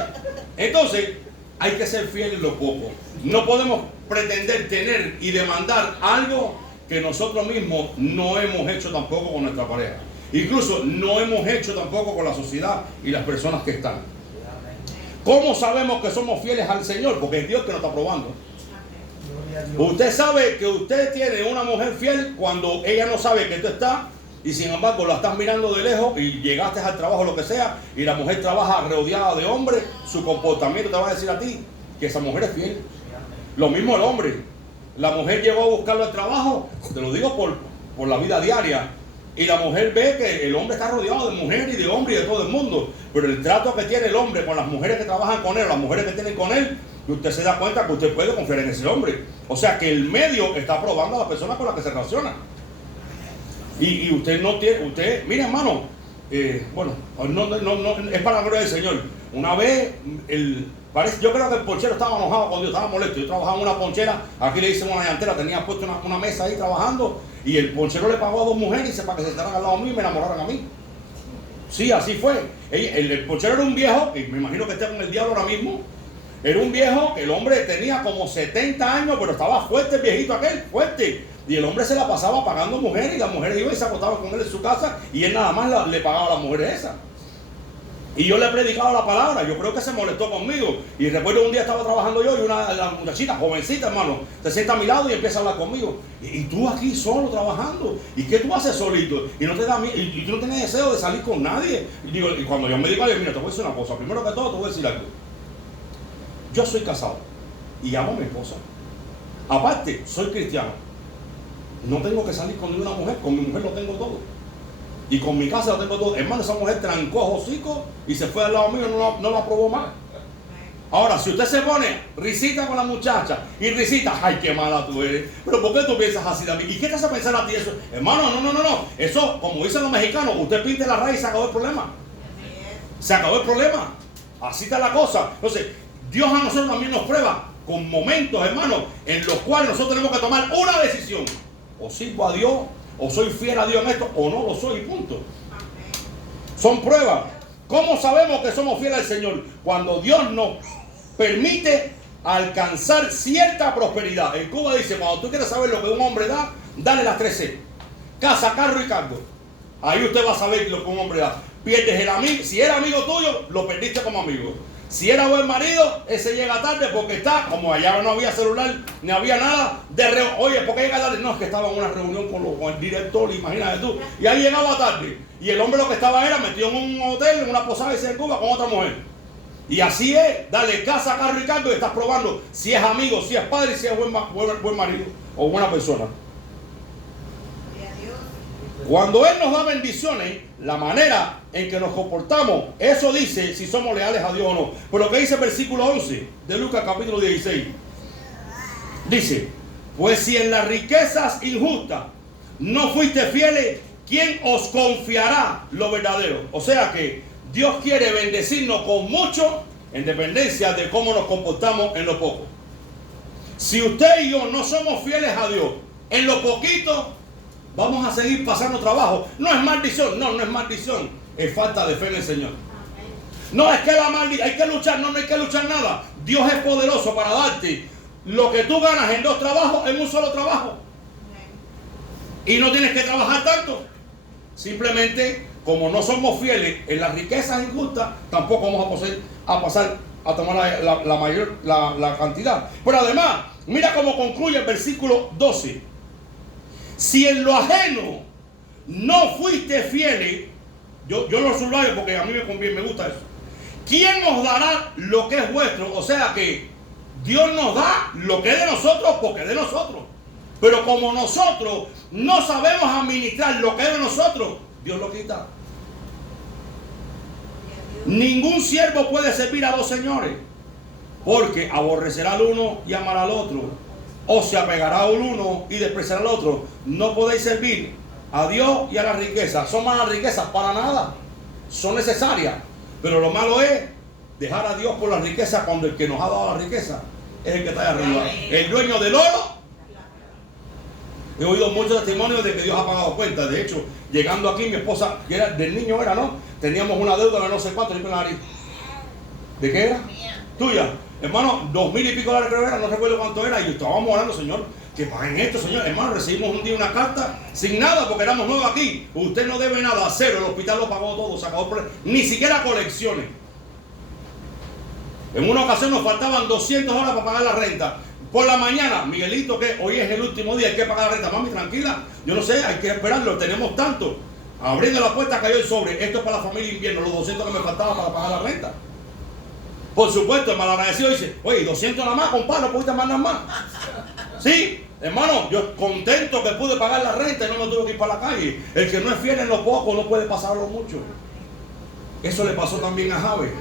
hay que ser fiel en lo poco. No podemos pretender tener y demandar algo que nosotros mismos no hemos hecho tampoco con nuestra pareja. Incluso no hemos hecho tampoco con la sociedad y las personas que están. ¿Cómo sabemos que somos fieles al Señor? Porque es Dios que nos está probando. Usted sabe que usted tiene una mujer fiel cuando ella no sabe que tú estás y sin embargo la estás mirando de lejos y llegaste al trabajo, lo que sea, y la mujer trabaja rodeada de hombres, su comportamiento te va a decir a ti que esa mujer es fiel. Lo mismo el hombre. La mujer llegó a buscarlo al trabajo, te lo digo por la vida diaria, y la mujer ve que el hombre está rodeado de mujeres y de hombres y de todo el mundo, pero el trato que tiene el hombre con las mujeres que trabajan con él, las mujeres que tienen con él, usted se da cuenta que usted puede confiar en ese hombre. O sea que el medio está probando a la persona con la que se relaciona. Y usted no tiene, mire hermano, bueno, no, es para la gloria del Señor. Una vez, yo creo que el ponchero estaba enojado con Dios, estaba molesto. Yo trabajaba en una ponchera, aquí le hice una llantera, tenía puesto una mesa ahí trabajando, y el ponchero le pagó a 2 mujeres para que se sentaran al lado mío y me enamoraran a mí. Sí, así fue. El ponchero era un viejo, y me imagino que está con el diablo ahora mismo. Era un viejo, el hombre tenía como 70 años, pero estaba fuerte el viejito aquel, fuerte. Y el hombre se la pasaba pagando mujeres y las mujeres iban y se acostaban con él en su casa y él nada más le pagaba a las mujeres esas. Y yo le predicaba la palabra, yo creo que se molestó conmigo. Y recuerdo un día estaba trabajando yo y la muchachita, jovencita hermano, se sienta a mi lado y empieza a hablar conmigo. Y tú aquí solo trabajando, ¿y qué tú haces solito? Y no te da y tú no tienes deseo de salir con nadie. Y cuando yo me digo, mira, te voy a decir una cosa, primero que todo te voy a decir algo. Yo soy casado y amo a mi esposa. Aparte, soy cristiano. No tengo que salir con ninguna mujer, con mi mujer lo tengo todo. Y con mi casa lo tengo todo. Hermano, esa mujer trancó hocico y se fue al lado mío, no la probó más. Ahora, si usted se pone risita con la muchacha y risita, ay, qué mala tú eres. Pero ¿por qué tú piensas así de mí? ¿Y qué te hace pensar a ti eso? Hermano, no. Eso, como dicen los mexicanos, usted pinte la raíz y se acabó el problema. Se acabó el problema. Así está la cosa. Entonces, Dios a nosotros también nos prueba con momentos, hermano, en los cuales nosotros tenemos que tomar una decisión. O sirvo a Dios, o soy fiel a Dios en esto, o no lo soy, punto. Son pruebas. ¿Cómo sabemos que somos fieles al Señor? Cuando Dios nos permite alcanzar cierta prosperidad. En Cuba dice, cuando tú quieres saber lo que un hombre da, dale las 3 C. Casa, carro y cargo. Ahí usted va a saber lo que un hombre da. Pierdes el amigo. Si era amigo tuyo, lo perdiste como amigo. Si era buen marido, ese llega tarde porque está, como allá no había celular, ni había nada, oye, ¿por qué llega tarde? No, es que estaba en una reunión con el director, imagínate tú. Y ahí llegaba tarde. Y el hombre lo que estaba era metido en un hotel, en una posada y en Cuba con otra mujer. Y así es, dale casa, carro y cargo y estás probando si es amigo, si es padre, si es buen marido o buena persona. Cuando Él nos da bendiciones, la manera en que nos comportamos, eso dice si somos leales a Dios o no. Pero ¿qué dice el versículo 11 de Lucas capítulo 16? Dice, pues si en las riquezas injustas no fuiste fieles, ¿quién os confiará lo verdadero? O sea que Dios quiere bendecirnos con mucho en dependencia de cómo nos comportamos en lo poco. Si usted y yo no somos fieles a Dios en lo poquito, vamos a seguir pasando trabajo. No es maldición, no es maldición. Es falta de fe en el Señor. No es que la maldición, hay que luchar, no hay que luchar nada. Dios es poderoso para darte lo que tú ganas en 2 trabajos, en un solo trabajo. Y no tienes que trabajar tanto. Simplemente, como no somos fieles en las riquezas injustas, tampoco vamos a pasar a tomar la cantidad. Pero además, mira cómo concluye el versículo 12. Si en lo ajeno no fuiste fieles, yo lo subrayo porque a mí me conviene, me gusta eso. ¿Quién nos dará lo que es vuestro? O sea que Dios nos da lo que es de nosotros porque es de nosotros. Pero como nosotros no sabemos administrar lo que es de nosotros, Dios lo quita. Ningún siervo puede servir a 2 señores, porque aborrecerá al uno y amará al otro, o se apegará al uno y despreciará al otro. No podéis servir a Dios y a la riqueza. ¿Son malas riquezas? Para nada. Son necesarias. Pero lo malo es dejar a Dios por la riqueza cuando el que nos ha dado la riqueza es el que está ahí arriba. El dueño del oro. He oído muchos testimonios de que Dios ha pagado cuentas. De hecho, llegando aquí, mi esposa, que era del niño, ¿no? Teníamos una deuda de no sé cuánto. ¿De qué era? Tuya. Hermano, 2,000 y pico dólares creo que era, no recuerdo cuánto era. Y estábamos orando, Señor, que paguen esto, Señor. Hermano, recibimos un día una carta sin nada porque éramos nuevos aquí. Usted no debe nada, cero. El hospital lo pagó todo, se acabó ni siquiera colecciones. En una ocasión nos faltaban 200 horas para pagar la renta. Por la mañana, Miguelito, que hoy es el último día, hay que pagar la renta. Mami, tranquila, yo no sé, hay que esperarlo, tenemos tanto. Abriendo la puerta cayó el sobre. Esto es para la familia invierno, los 200 que me faltaban para pagar la renta. Por supuesto, el malagradecido dice, oye, 200 nada más, compadre, no pudiste mandar más. Sí, hermano, yo contento que pude pagar la renta y no me tuve que ir para la calle. El que no es fiel en lo poco no puede pasarlo mucho. Eso le pasó también a Jabe.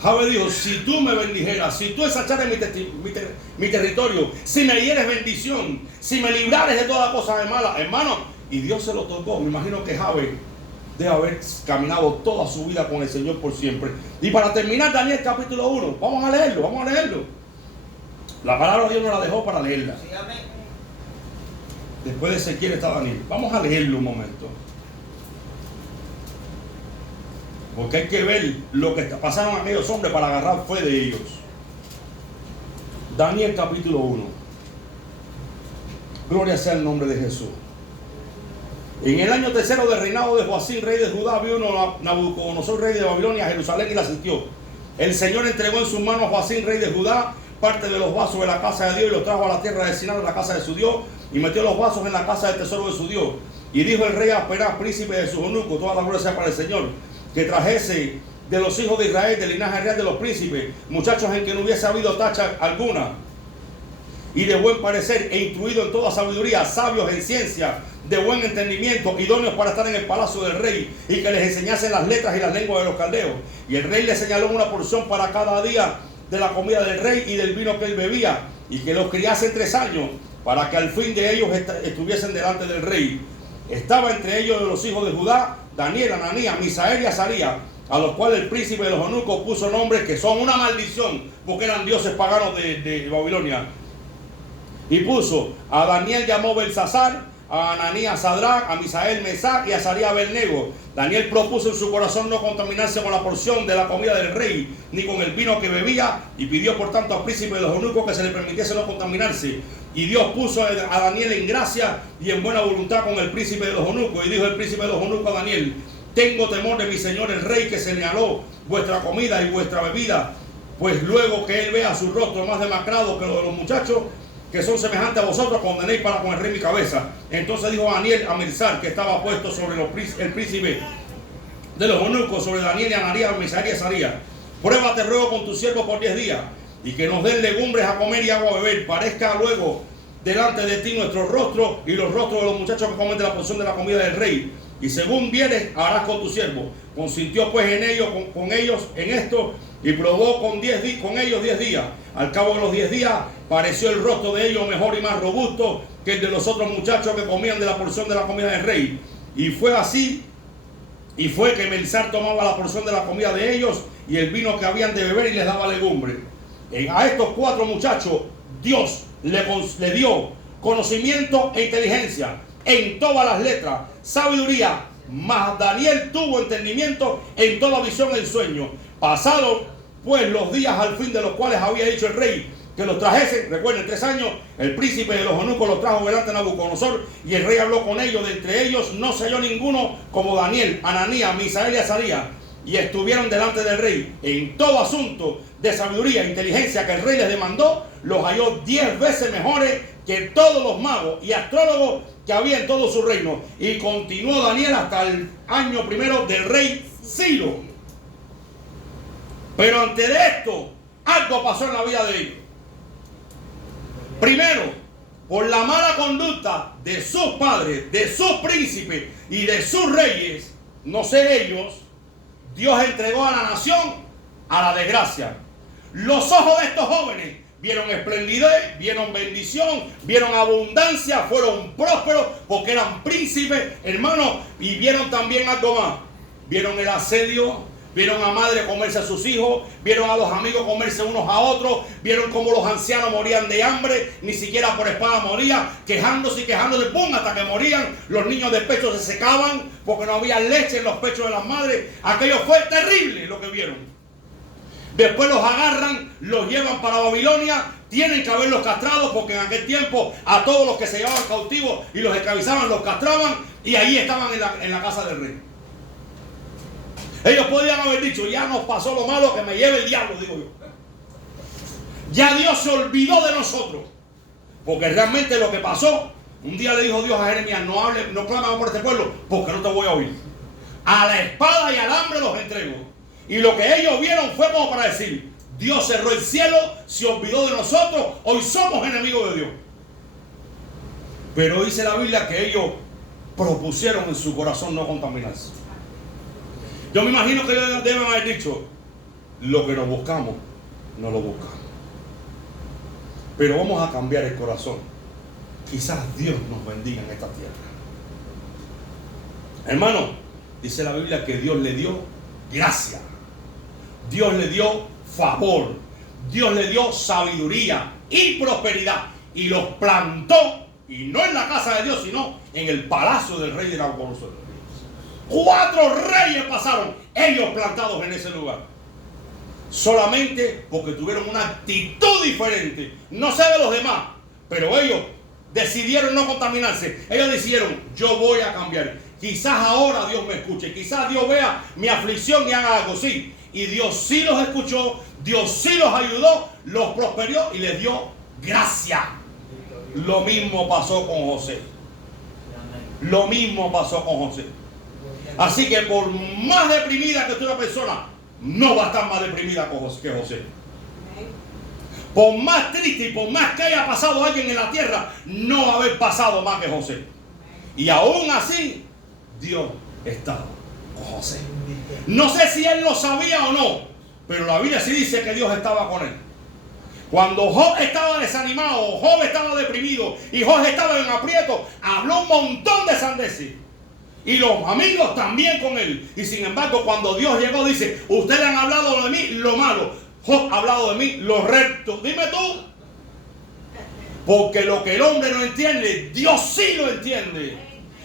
Jabe dijo, si tú me bendijeras, si tú ensanchares mi territorio, si me dieres bendición, si me librares de toda cosa de mala, hermano, y Dios se lo otorgó. Me imagino que Jabe debe haber caminado toda su vida con el Señor por siempre. Y para terminar, Daniel capítulo 1, vamos a leerlo. La palabra de Dios nos la dejó para leerla. Después de Ezequiel está Daniel. Vamos a leerlo un momento. Porque hay que ver lo que pasaron aquellos hombres para agarrar fe de ellos. Daniel capítulo 1. Gloria sea el nombre de Jesús. En el año 3 del reinado de Joacim, rey de Judá, vino Nabucodonosor, rey de Babilonia, a Jerusalén y la asistió. El Señor entregó en sus manos a Joacim, rey de Judá, parte de los vasos de la casa de Dios y los trajo a la tierra de Sinar, a la casa de su Dios, y metió los vasos en la casa del tesoro de su Dios. Y dijo el rey a Aspenaz, príncipe de sus eunucos, toda la gloria sea para el Señor, que trajese de los hijos de Israel, del linaje real de los príncipes, muchachos en que no hubiese habido tacha alguna, y de buen parecer, e instruido en toda sabiduría, sabios en ciencia, de buen entendimiento, idóneos para estar en el palacio del rey, y que les enseñasen las letras y las lenguas de los caldeos. Y el rey les señaló una porción para cada día de la comida del rey y del vino que él bebía, y que los criasen 3 años, para que al fin de ellos estuviesen delante del rey. Estaba entre ellos de los hijos de Judá, Daniel, Ananías, Misael y Azarías, a los cuales el príncipe de los eunucos puso nombres que son una maldición, porque eran dioses paganos de Babilonia. Y puso, a Daniel llamó Belsasar, a Ananías, a Sadrach, a Misael, Mesac y a Azarías, Abednego. Daniel propuso en su corazón no contaminarse con la porción de la comida del rey, ni con el vino que bebía, y pidió por tanto al príncipe de los eunucos que se le permitiese no contaminarse. Y Dios puso a Daniel en gracia y en buena voluntad con el príncipe de los eunucos. Y dijo el príncipe de los eunucos a Daniel: tengo temor de mi señor el rey, que señaló vuestra comida y vuestra bebida, pues luego que él vea su rostro más demacrado que lo de los muchachos que son semejantes a vosotros, condenéis para con el rey mi cabeza. Entonces dijo Daniel a Mirsar, que estaba puesto sobre el príncipe de los eunucos, sobre Daniel y Ananías, Misael y Azarías: pruébate, ruego, con tu siervo por 10 días, y que nos den legumbres a comer y agua a beber. Parezca luego delante de ti nuestro rostro y los rostros de los muchachos que comen de la porción de la comida del rey, y según vienes harás con tu siervo. Consintió pues en ellos, con ellos en esto, y probó con ellos 10 días. Al cabo de los 10 días pareció el rostro de ellos mejor y más robusto que el de los otros muchachos que comían de la porción de la comida del rey. Y fue así, y fue que Melsar tomaba la porción de la comida de ellos y el vino que habían de beber, y les daba legumbre. A estos 4 muchachos Dios le dio conocimiento e inteligencia en todas las letras, sabiduría, mas Daniel tuvo entendimiento en toda visión y sueño. Pasaron pues los días al fin de los cuales había dicho el rey que los trajesen. Recuerden, 3 años, el príncipe de los eunucos los trajo delante de Nabucodonosor, y el rey habló con ellos. De entre ellos no se halló ninguno como Daniel, Ananías, Misael y Azarías, y estuvieron delante del rey. En todo asunto de sabiduría e inteligencia que el rey les demandó, los halló 10 veces mejores que todos los magos y astrólogos que había en todo su reino. Y continuó Daniel hasta el año primero del rey Ciro. Pero antes de esto, algo pasó en la vida de ellos. Primero, por la mala conducta de sus padres, de sus príncipes y de sus reyes, no sé ellos, Dios entregó a la nación a la desgracia. Los ojos de estos jóvenes vieron esplendidez, vieron bendición, vieron abundancia, fueron prósperos porque eran príncipes, hermanos, y vieron también algo más. Vieron el asedio, vieron a madre comerse a sus hijos, vieron a los amigos comerse unos a otros, vieron cómo los ancianos morían de hambre, ni siquiera por espada morían, quejándose y quejándose, ¡pum!, hasta que morían. Los niños de pecho se secaban porque no había leche en los pechos de las madres. Aquello fue terrible lo que vieron. Después los agarran, los llevan para Babilonia, tienen que haberlos castrado porque en aquel tiempo a todos los que se llevaban cautivos y los esclavizaban los castraban, y ahí estaban en la casa del rey. Ellos podían haber dicho: ya nos pasó lo malo, que me lleve el diablo, digo yo. Ya Dios se olvidó de nosotros. Porque realmente lo que pasó, un día le dijo Dios a Jeremías: no hable, no clama por este pueblo, porque no te voy a oír. A la espada y al hambre los entrego. Y lo que ellos vieron fue como para decir: Dios cerró el cielo, se olvidó de nosotros, hoy somos enemigos de Dios. Pero dice la Biblia que ellos propusieron en su corazón no contaminarse. Yo me imagino que ellos deben haber dicho: lo que nos buscamos, no lo buscamos. Pero vamos a cambiar el corazón. Quizás Dios nos bendiga en esta tierra. Hermano, dice la Biblia que Dios le dio gracia. Dios le dio favor. Dios le dio sabiduría y prosperidad. Y los plantó, y no en la casa de Dios, sino en el palacio del rey de Nabucodonosor. 4 reyes pasaron, ellos plantados en ese lugar. Solamente porque tuvieron una actitud diferente. No sé de los demás, pero ellos decidieron no contaminarse. Ellos decidieron: yo voy a cambiar. Quizás ahora Dios me escuche, quizás Dios vea mi aflicción y haga algo. Sí, y Dios sí los escuchó, Dios sí los ayudó, los prosperó y les dio gracia. Lo mismo pasó con José. Lo mismo pasó con José. Así que por más deprimida que esté una persona, no va a estar más deprimida que José. Por más triste y por más que haya pasado alguien en la tierra, no va a haber pasado más que José. Y aún así, Dios estaba con José. No sé si él lo sabía o no, pero la Biblia sí dice que Dios estaba con él. Cuando Job estaba desanimado, Job estaba deprimido y Job estaba en aprieto, habló un montón de sandeces. Y los amigos también con él. Y sin embargo, cuando Dios llegó, dice: ustedes han hablado de mí lo malo, Job ha hablado de mí lo recto. Dime tú, Porque lo que el hombre no entiende, Dios sí lo entiende.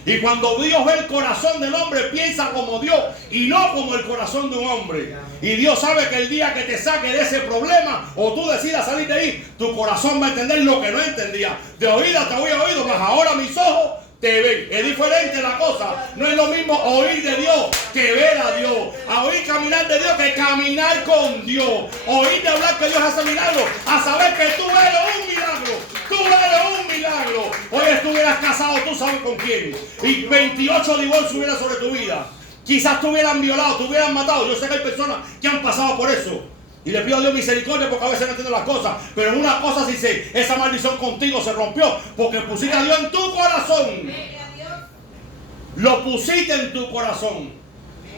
Y cuando Dios ve el corazón del hombre, piensa como Dios y no como el corazón de un hombre. Y Dios sabe que el día que te saque de ese problema o tú decidas salir de ahí, tu corazón va a entender lo que no entendía. De oídas te había oído, mas ahora mis ojos te ven. Es diferente la cosa. No es lo mismo oír de Dios que ver a Dios. A oír caminar de Dios que caminar con Dios. Oír de hablar que Dios hace milagros. A saber que tú eres un milagro. Tú eres un milagro. Hoy estuvieras casado, tú sabes con quién. Y 28 divorcios hubieran sobre tu vida. Quizás te hubieran violado, te hubieran matado. Yo sé que hay personas que han pasado por eso. Y le pido a Dios misericordia porque a veces no entiendo las cosas. Pero una cosa sí sé, esa maldición contigo se rompió porque pusiste a Dios en tu corazón. Lo pusiste en tu corazón.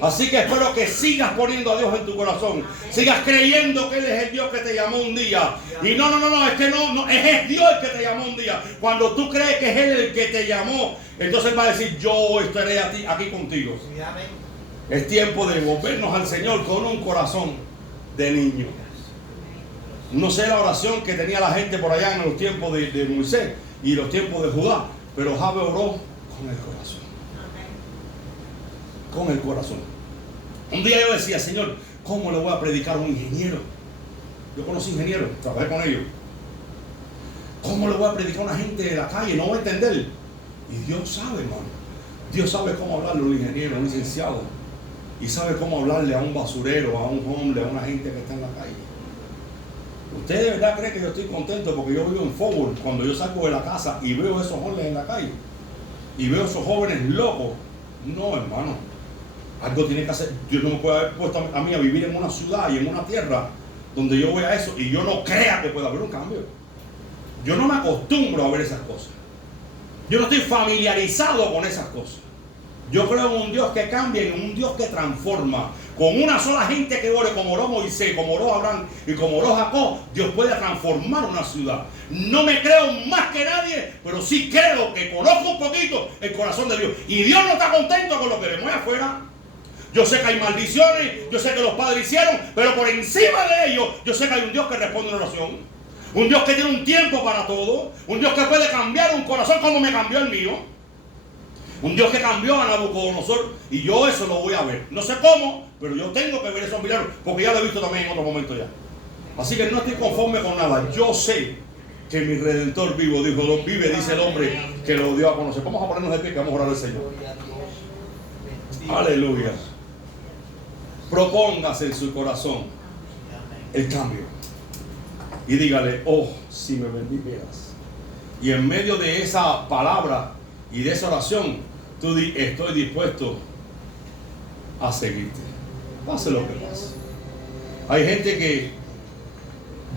Así que espero que sigas poniendo a Dios en tu corazón. Sigas creyendo que Él es el Dios que te llamó un día. Y no, es que no, es Dios el que te llamó un día. Cuando tú crees que es Él el que te llamó, entonces Él va a decir, yo estaré aquí contigo. Es tiempo de volvernos al Señor con un corazón de niño. No sé la oración que tenía la gente por allá en los tiempos de Moisés y los tiempos de Judá, pero Jabe oró con el corazón. Con el corazón. Un día yo decía, Señor, ¿cómo le voy a predicar a un ingeniero? Yo conocí ingenieros, trabajé con ellos. ¿Cómo le voy a predicar a una gente de la calle? No voy a entender. Y Dios sabe, hermano. Dios sabe cómo hablarle a un ingeniero, a un licenciado. Y sabe cómo hablarle a un basurero, a un hombre, a una gente que está en la calle. ¿Usted de verdad cree que yo estoy contento porque yo vivo en Forward cuando yo salgo de la casa y veo a esos jóvenes en la calle? Y veo a esos jóvenes locos. No, hermano. Algo tiene que hacer. Dios no me puede haber puesto a mí a vivir en una ciudad y en una tierra donde yo vea eso y yo no crea que pueda haber un cambio. Yo no me acostumbro a ver esas cosas. Yo no estoy familiarizado con esas cosas. Yo creo en un Dios que cambia, en un Dios que transforma. Con una sola gente que ore, como oró Moisés, como oró Abraham y como oró Jacob, Dios puede transformar una ciudad. No me creo más que nadie, pero sí creo que conozco un poquito el corazón de Dios. Y Dios no está contento con lo que vemos allá afuera. Yo sé que hay maldiciones, yo sé que los padres hicieron, pero por encima de ellos, yo sé que hay un Dios que responde a una oración. Un Dios que tiene un tiempo para todo. Un Dios que puede cambiar un corazón como me cambió el mío. Un Dios que cambió a Nabucodonosor. Y yo eso lo voy a ver. No sé cómo, pero yo tengo que ver esos milagros, porque ya lo he visto también en otro momento ya. Así que no estoy conforme con nada. Yo sé que mi Redentor vive, dice el hombre que lo dio a conocer. Vamos a ponernos de pie que vamos a orar al Señor. Aleluya. Propóngase en su corazón el cambio. Y dígale, oh, si me bendicieras. Y en medio de esa palabra y de esa oración, tú di, estoy dispuesto a seguirte. Pase lo que pase. Hay gente que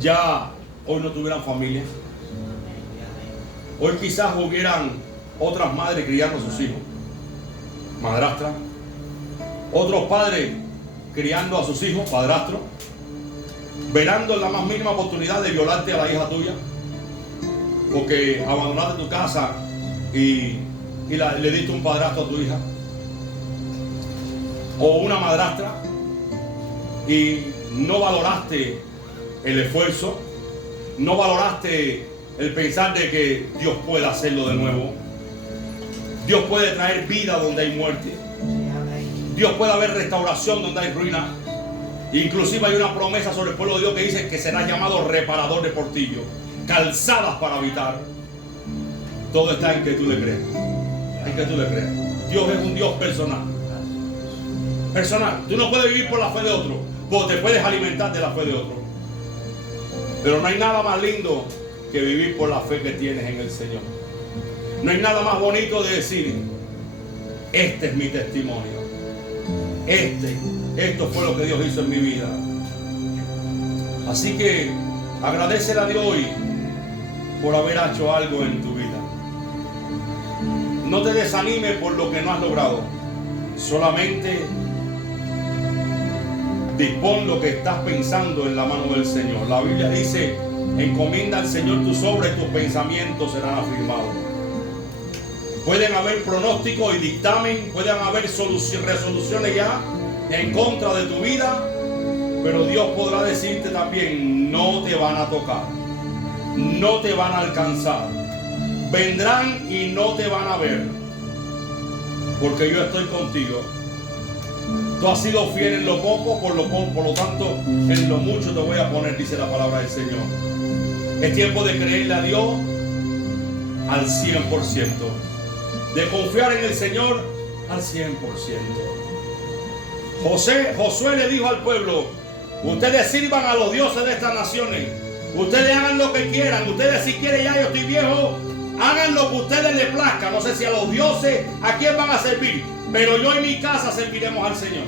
ya hoy no tuvieran familia. Hoy quizás hubieran otras madres criando a sus hijos. Madrastra. Otros padres criando a sus hijos, padrastro, velando en la más mínima oportunidad de violarte a la hija tuya, porque abandonaste tu casa y le diste un padrastro a tu hija, o una madrastra y no valoraste el esfuerzo, no valoraste el pensar de que Dios puede hacerlo de nuevo. Dios puede traer vida donde hay muerte. Dios puede haber restauración donde hay ruina. Inclusive hay una promesa sobre el pueblo de Dios que dice que será llamado reparador de portillo, calzadas para habitar. Todo está en que tú le creas. En que tú le creas. Dios es un Dios personal. Personal. Tú no puedes vivir por la fe de otro, porque te puedes alimentar de la fe de otro. Pero no hay nada más lindo que vivir por la fe que tienes en el Señor. No hay nada más bonito de decir, este es mi testimonio. Esto fue lo que Dios hizo en mi vida. Así que agradécele a Dios hoy por haber hecho algo en tu vida. No te desanimes por lo que no has logrado. Solamente dispón lo que estás pensando en la mano del Señor. La Biblia dice, encomienda al Señor tus obras y tus pensamientos serán afirmados. Pueden haber pronósticos y dictamen, pueden haber resoluciones ya en contra de tu vida, pero Dios podrá decirte también, no te van a tocar. no te van a alcanzar. Vendrán y no te van a ver, porque yo estoy contigo. Tú has sido fiel en lo poco, por lo tanto, en lo mucho te voy a poner, dice la palabra del Señor. Es tiempo de creerle a Dios al 100%, de confiar en el Señor al 100%. Josué le dijo al pueblo: ustedes sirvan a los dioses de estas naciones, ustedes hagan lo que quieran, ustedes si quieren, ya yo estoy viejo, hagan lo que a ustedes les plazca. No sé si a los dioses, a quién van a servir, pero yo y mi casa serviremos al Señor.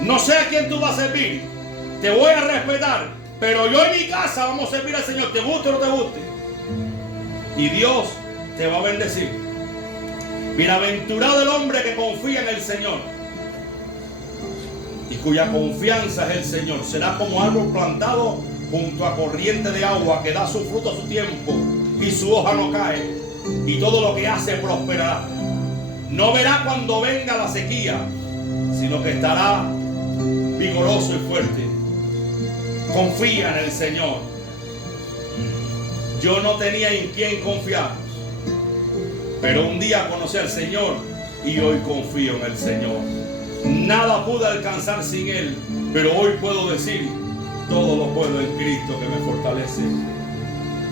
No sé a quién tú vas a servir, te voy a respetar, pero yo y mi casa vamos a servir al Señor, te guste o no te guste. Y Dios te va a bendecir. Bienaventurado el hombre que confía en el Señor y cuya confianza es el Señor. Será como árbol plantado junto a corriente de agua, que da su fruto a su tiempo y su hoja no cae, y todo lo que hace prosperará. No verá cuando venga la sequía, sino que estará vigoroso y fuerte. Confía en el Señor. Yo no tenía en quién confiar, pero un día conocí al Señor y hoy confío en el Señor. Nada pude alcanzar sin Él, pero hoy puedo decir: todo lo puedo en Cristo que me fortalece.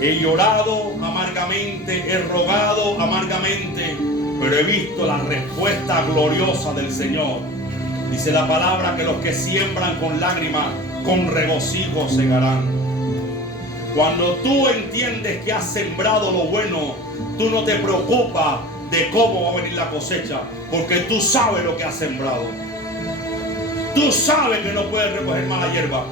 He llorado amargamente, he rogado amargamente, pero he visto la respuesta gloriosa del Señor. Dice la palabra que los que siembran con lágrimas, con regocijo segarán. Cuando tú entiendes que has sembrado lo bueno, tú no te preocupas de cómo va a venir la cosecha, porque tú sabes lo que has sembrado. Tú sabes que no puedes recoger mala hierba.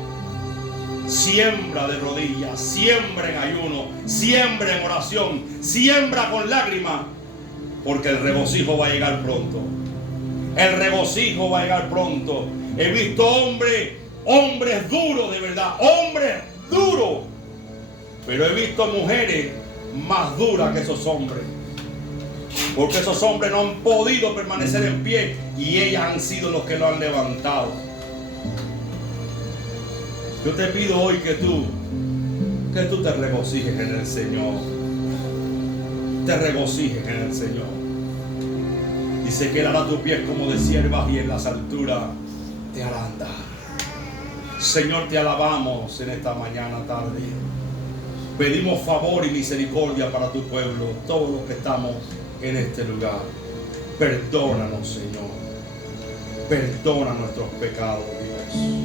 Siembra de rodillas, siembra en ayuno, siembra en oración, siembra con lágrimas, porque el regocijo va a llegar pronto. El regocijo va a llegar pronto. He visto hombres duros, de verdad, hombres duros, pero he visto mujeres más duras que esos hombres, porque esos hombres no han podido permanecer en pie y ellas han sido los que lo han levantado. Yo te pido hoy que tú te regocijes en el Señor. Te regocijes en el Señor. Dice que Él hará tus pies como de siervas y en las alturas te hará andar. Señor, te alabamos en esta mañana, tarde. Pedimos favor y misericordia para tu pueblo, todos los que estamos en este lugar. Perdónanos, Señor. Perdona nuestros pecados, Dios.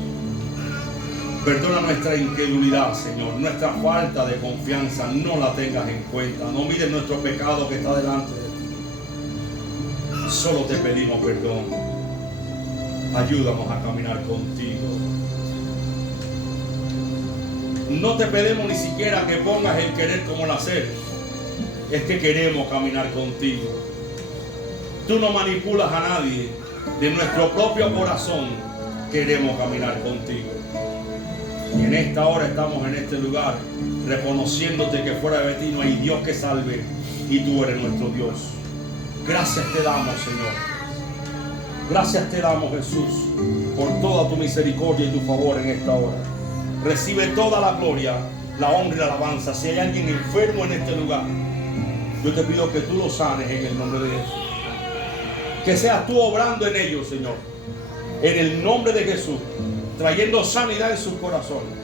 Perdona nuestra incredulidad, Señor. Nuestra falta de confianza no la tengas en cuenta. No mires nuestro pecado que está delante de ti. Solo te pedimos perdón. Ayúdanos a caminar contigo. No te pedimos ni siquiera que pongas el querer como el hacer. Es que queremos caminar contigo. Tú no manipulas a nadie. De nuestro propio corazón queremos caminar contigo. Y en esta hora estamos en este lugar reconociéndote que fuera de ti no hay Dios que salve y tú eres nuestro Dios. Gracias te damos, Señor. Gracias te damos, Jesús, por toda tu misericordia y tu favor en esta hora. Recibe toda la gloria, la honra y la alabanza. Si hay alguien enfermo en este lugar, yo te pido que tú lo sanes en el nombre de Jesús. Que seas tú obrando en ellos, Señor, en el nombre de Jesús, trayendo sanidad en sus corazones,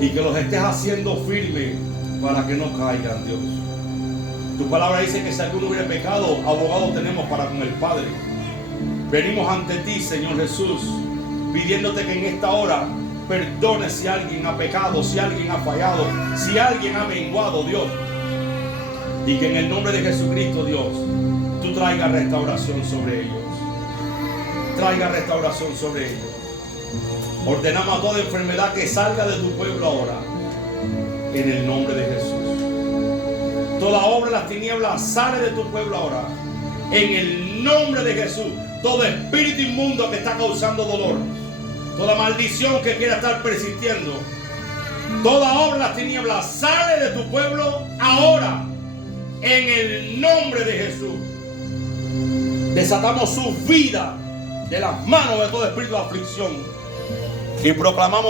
y que los estés haciendo firmes para que no caigan, Dios. Tu palabra dice que si alguno hubiera pecado, abogado tenemos para con el Padre. Venimos ante ti, Señor Jesús, pidiéndote que en esta hora perdone si alguien ha pecado, si alguien ha fallado, si alguien ha menguado, Dios. Y que en el nombre de Jesucristo, Dios, tú traigas restauración sobre ellos. Traiga restauración sobre ellos. Ordenamos a toda enfermedad que salga de tu pueblo ahora, en el nombre de Jesús. Toda obra de las tinieblas sale de tu pueblo ahora, en el nombre de Jesús. Todo espíritu inmundo que está causando dolor, toda maldición que quiera estar persistiendo, toda obra de las tinieblas sale de tu pueblo ahora, en el nombre de Jesús. Desatamos su vida de las manos de todo espíritu de aflicción y proclamamos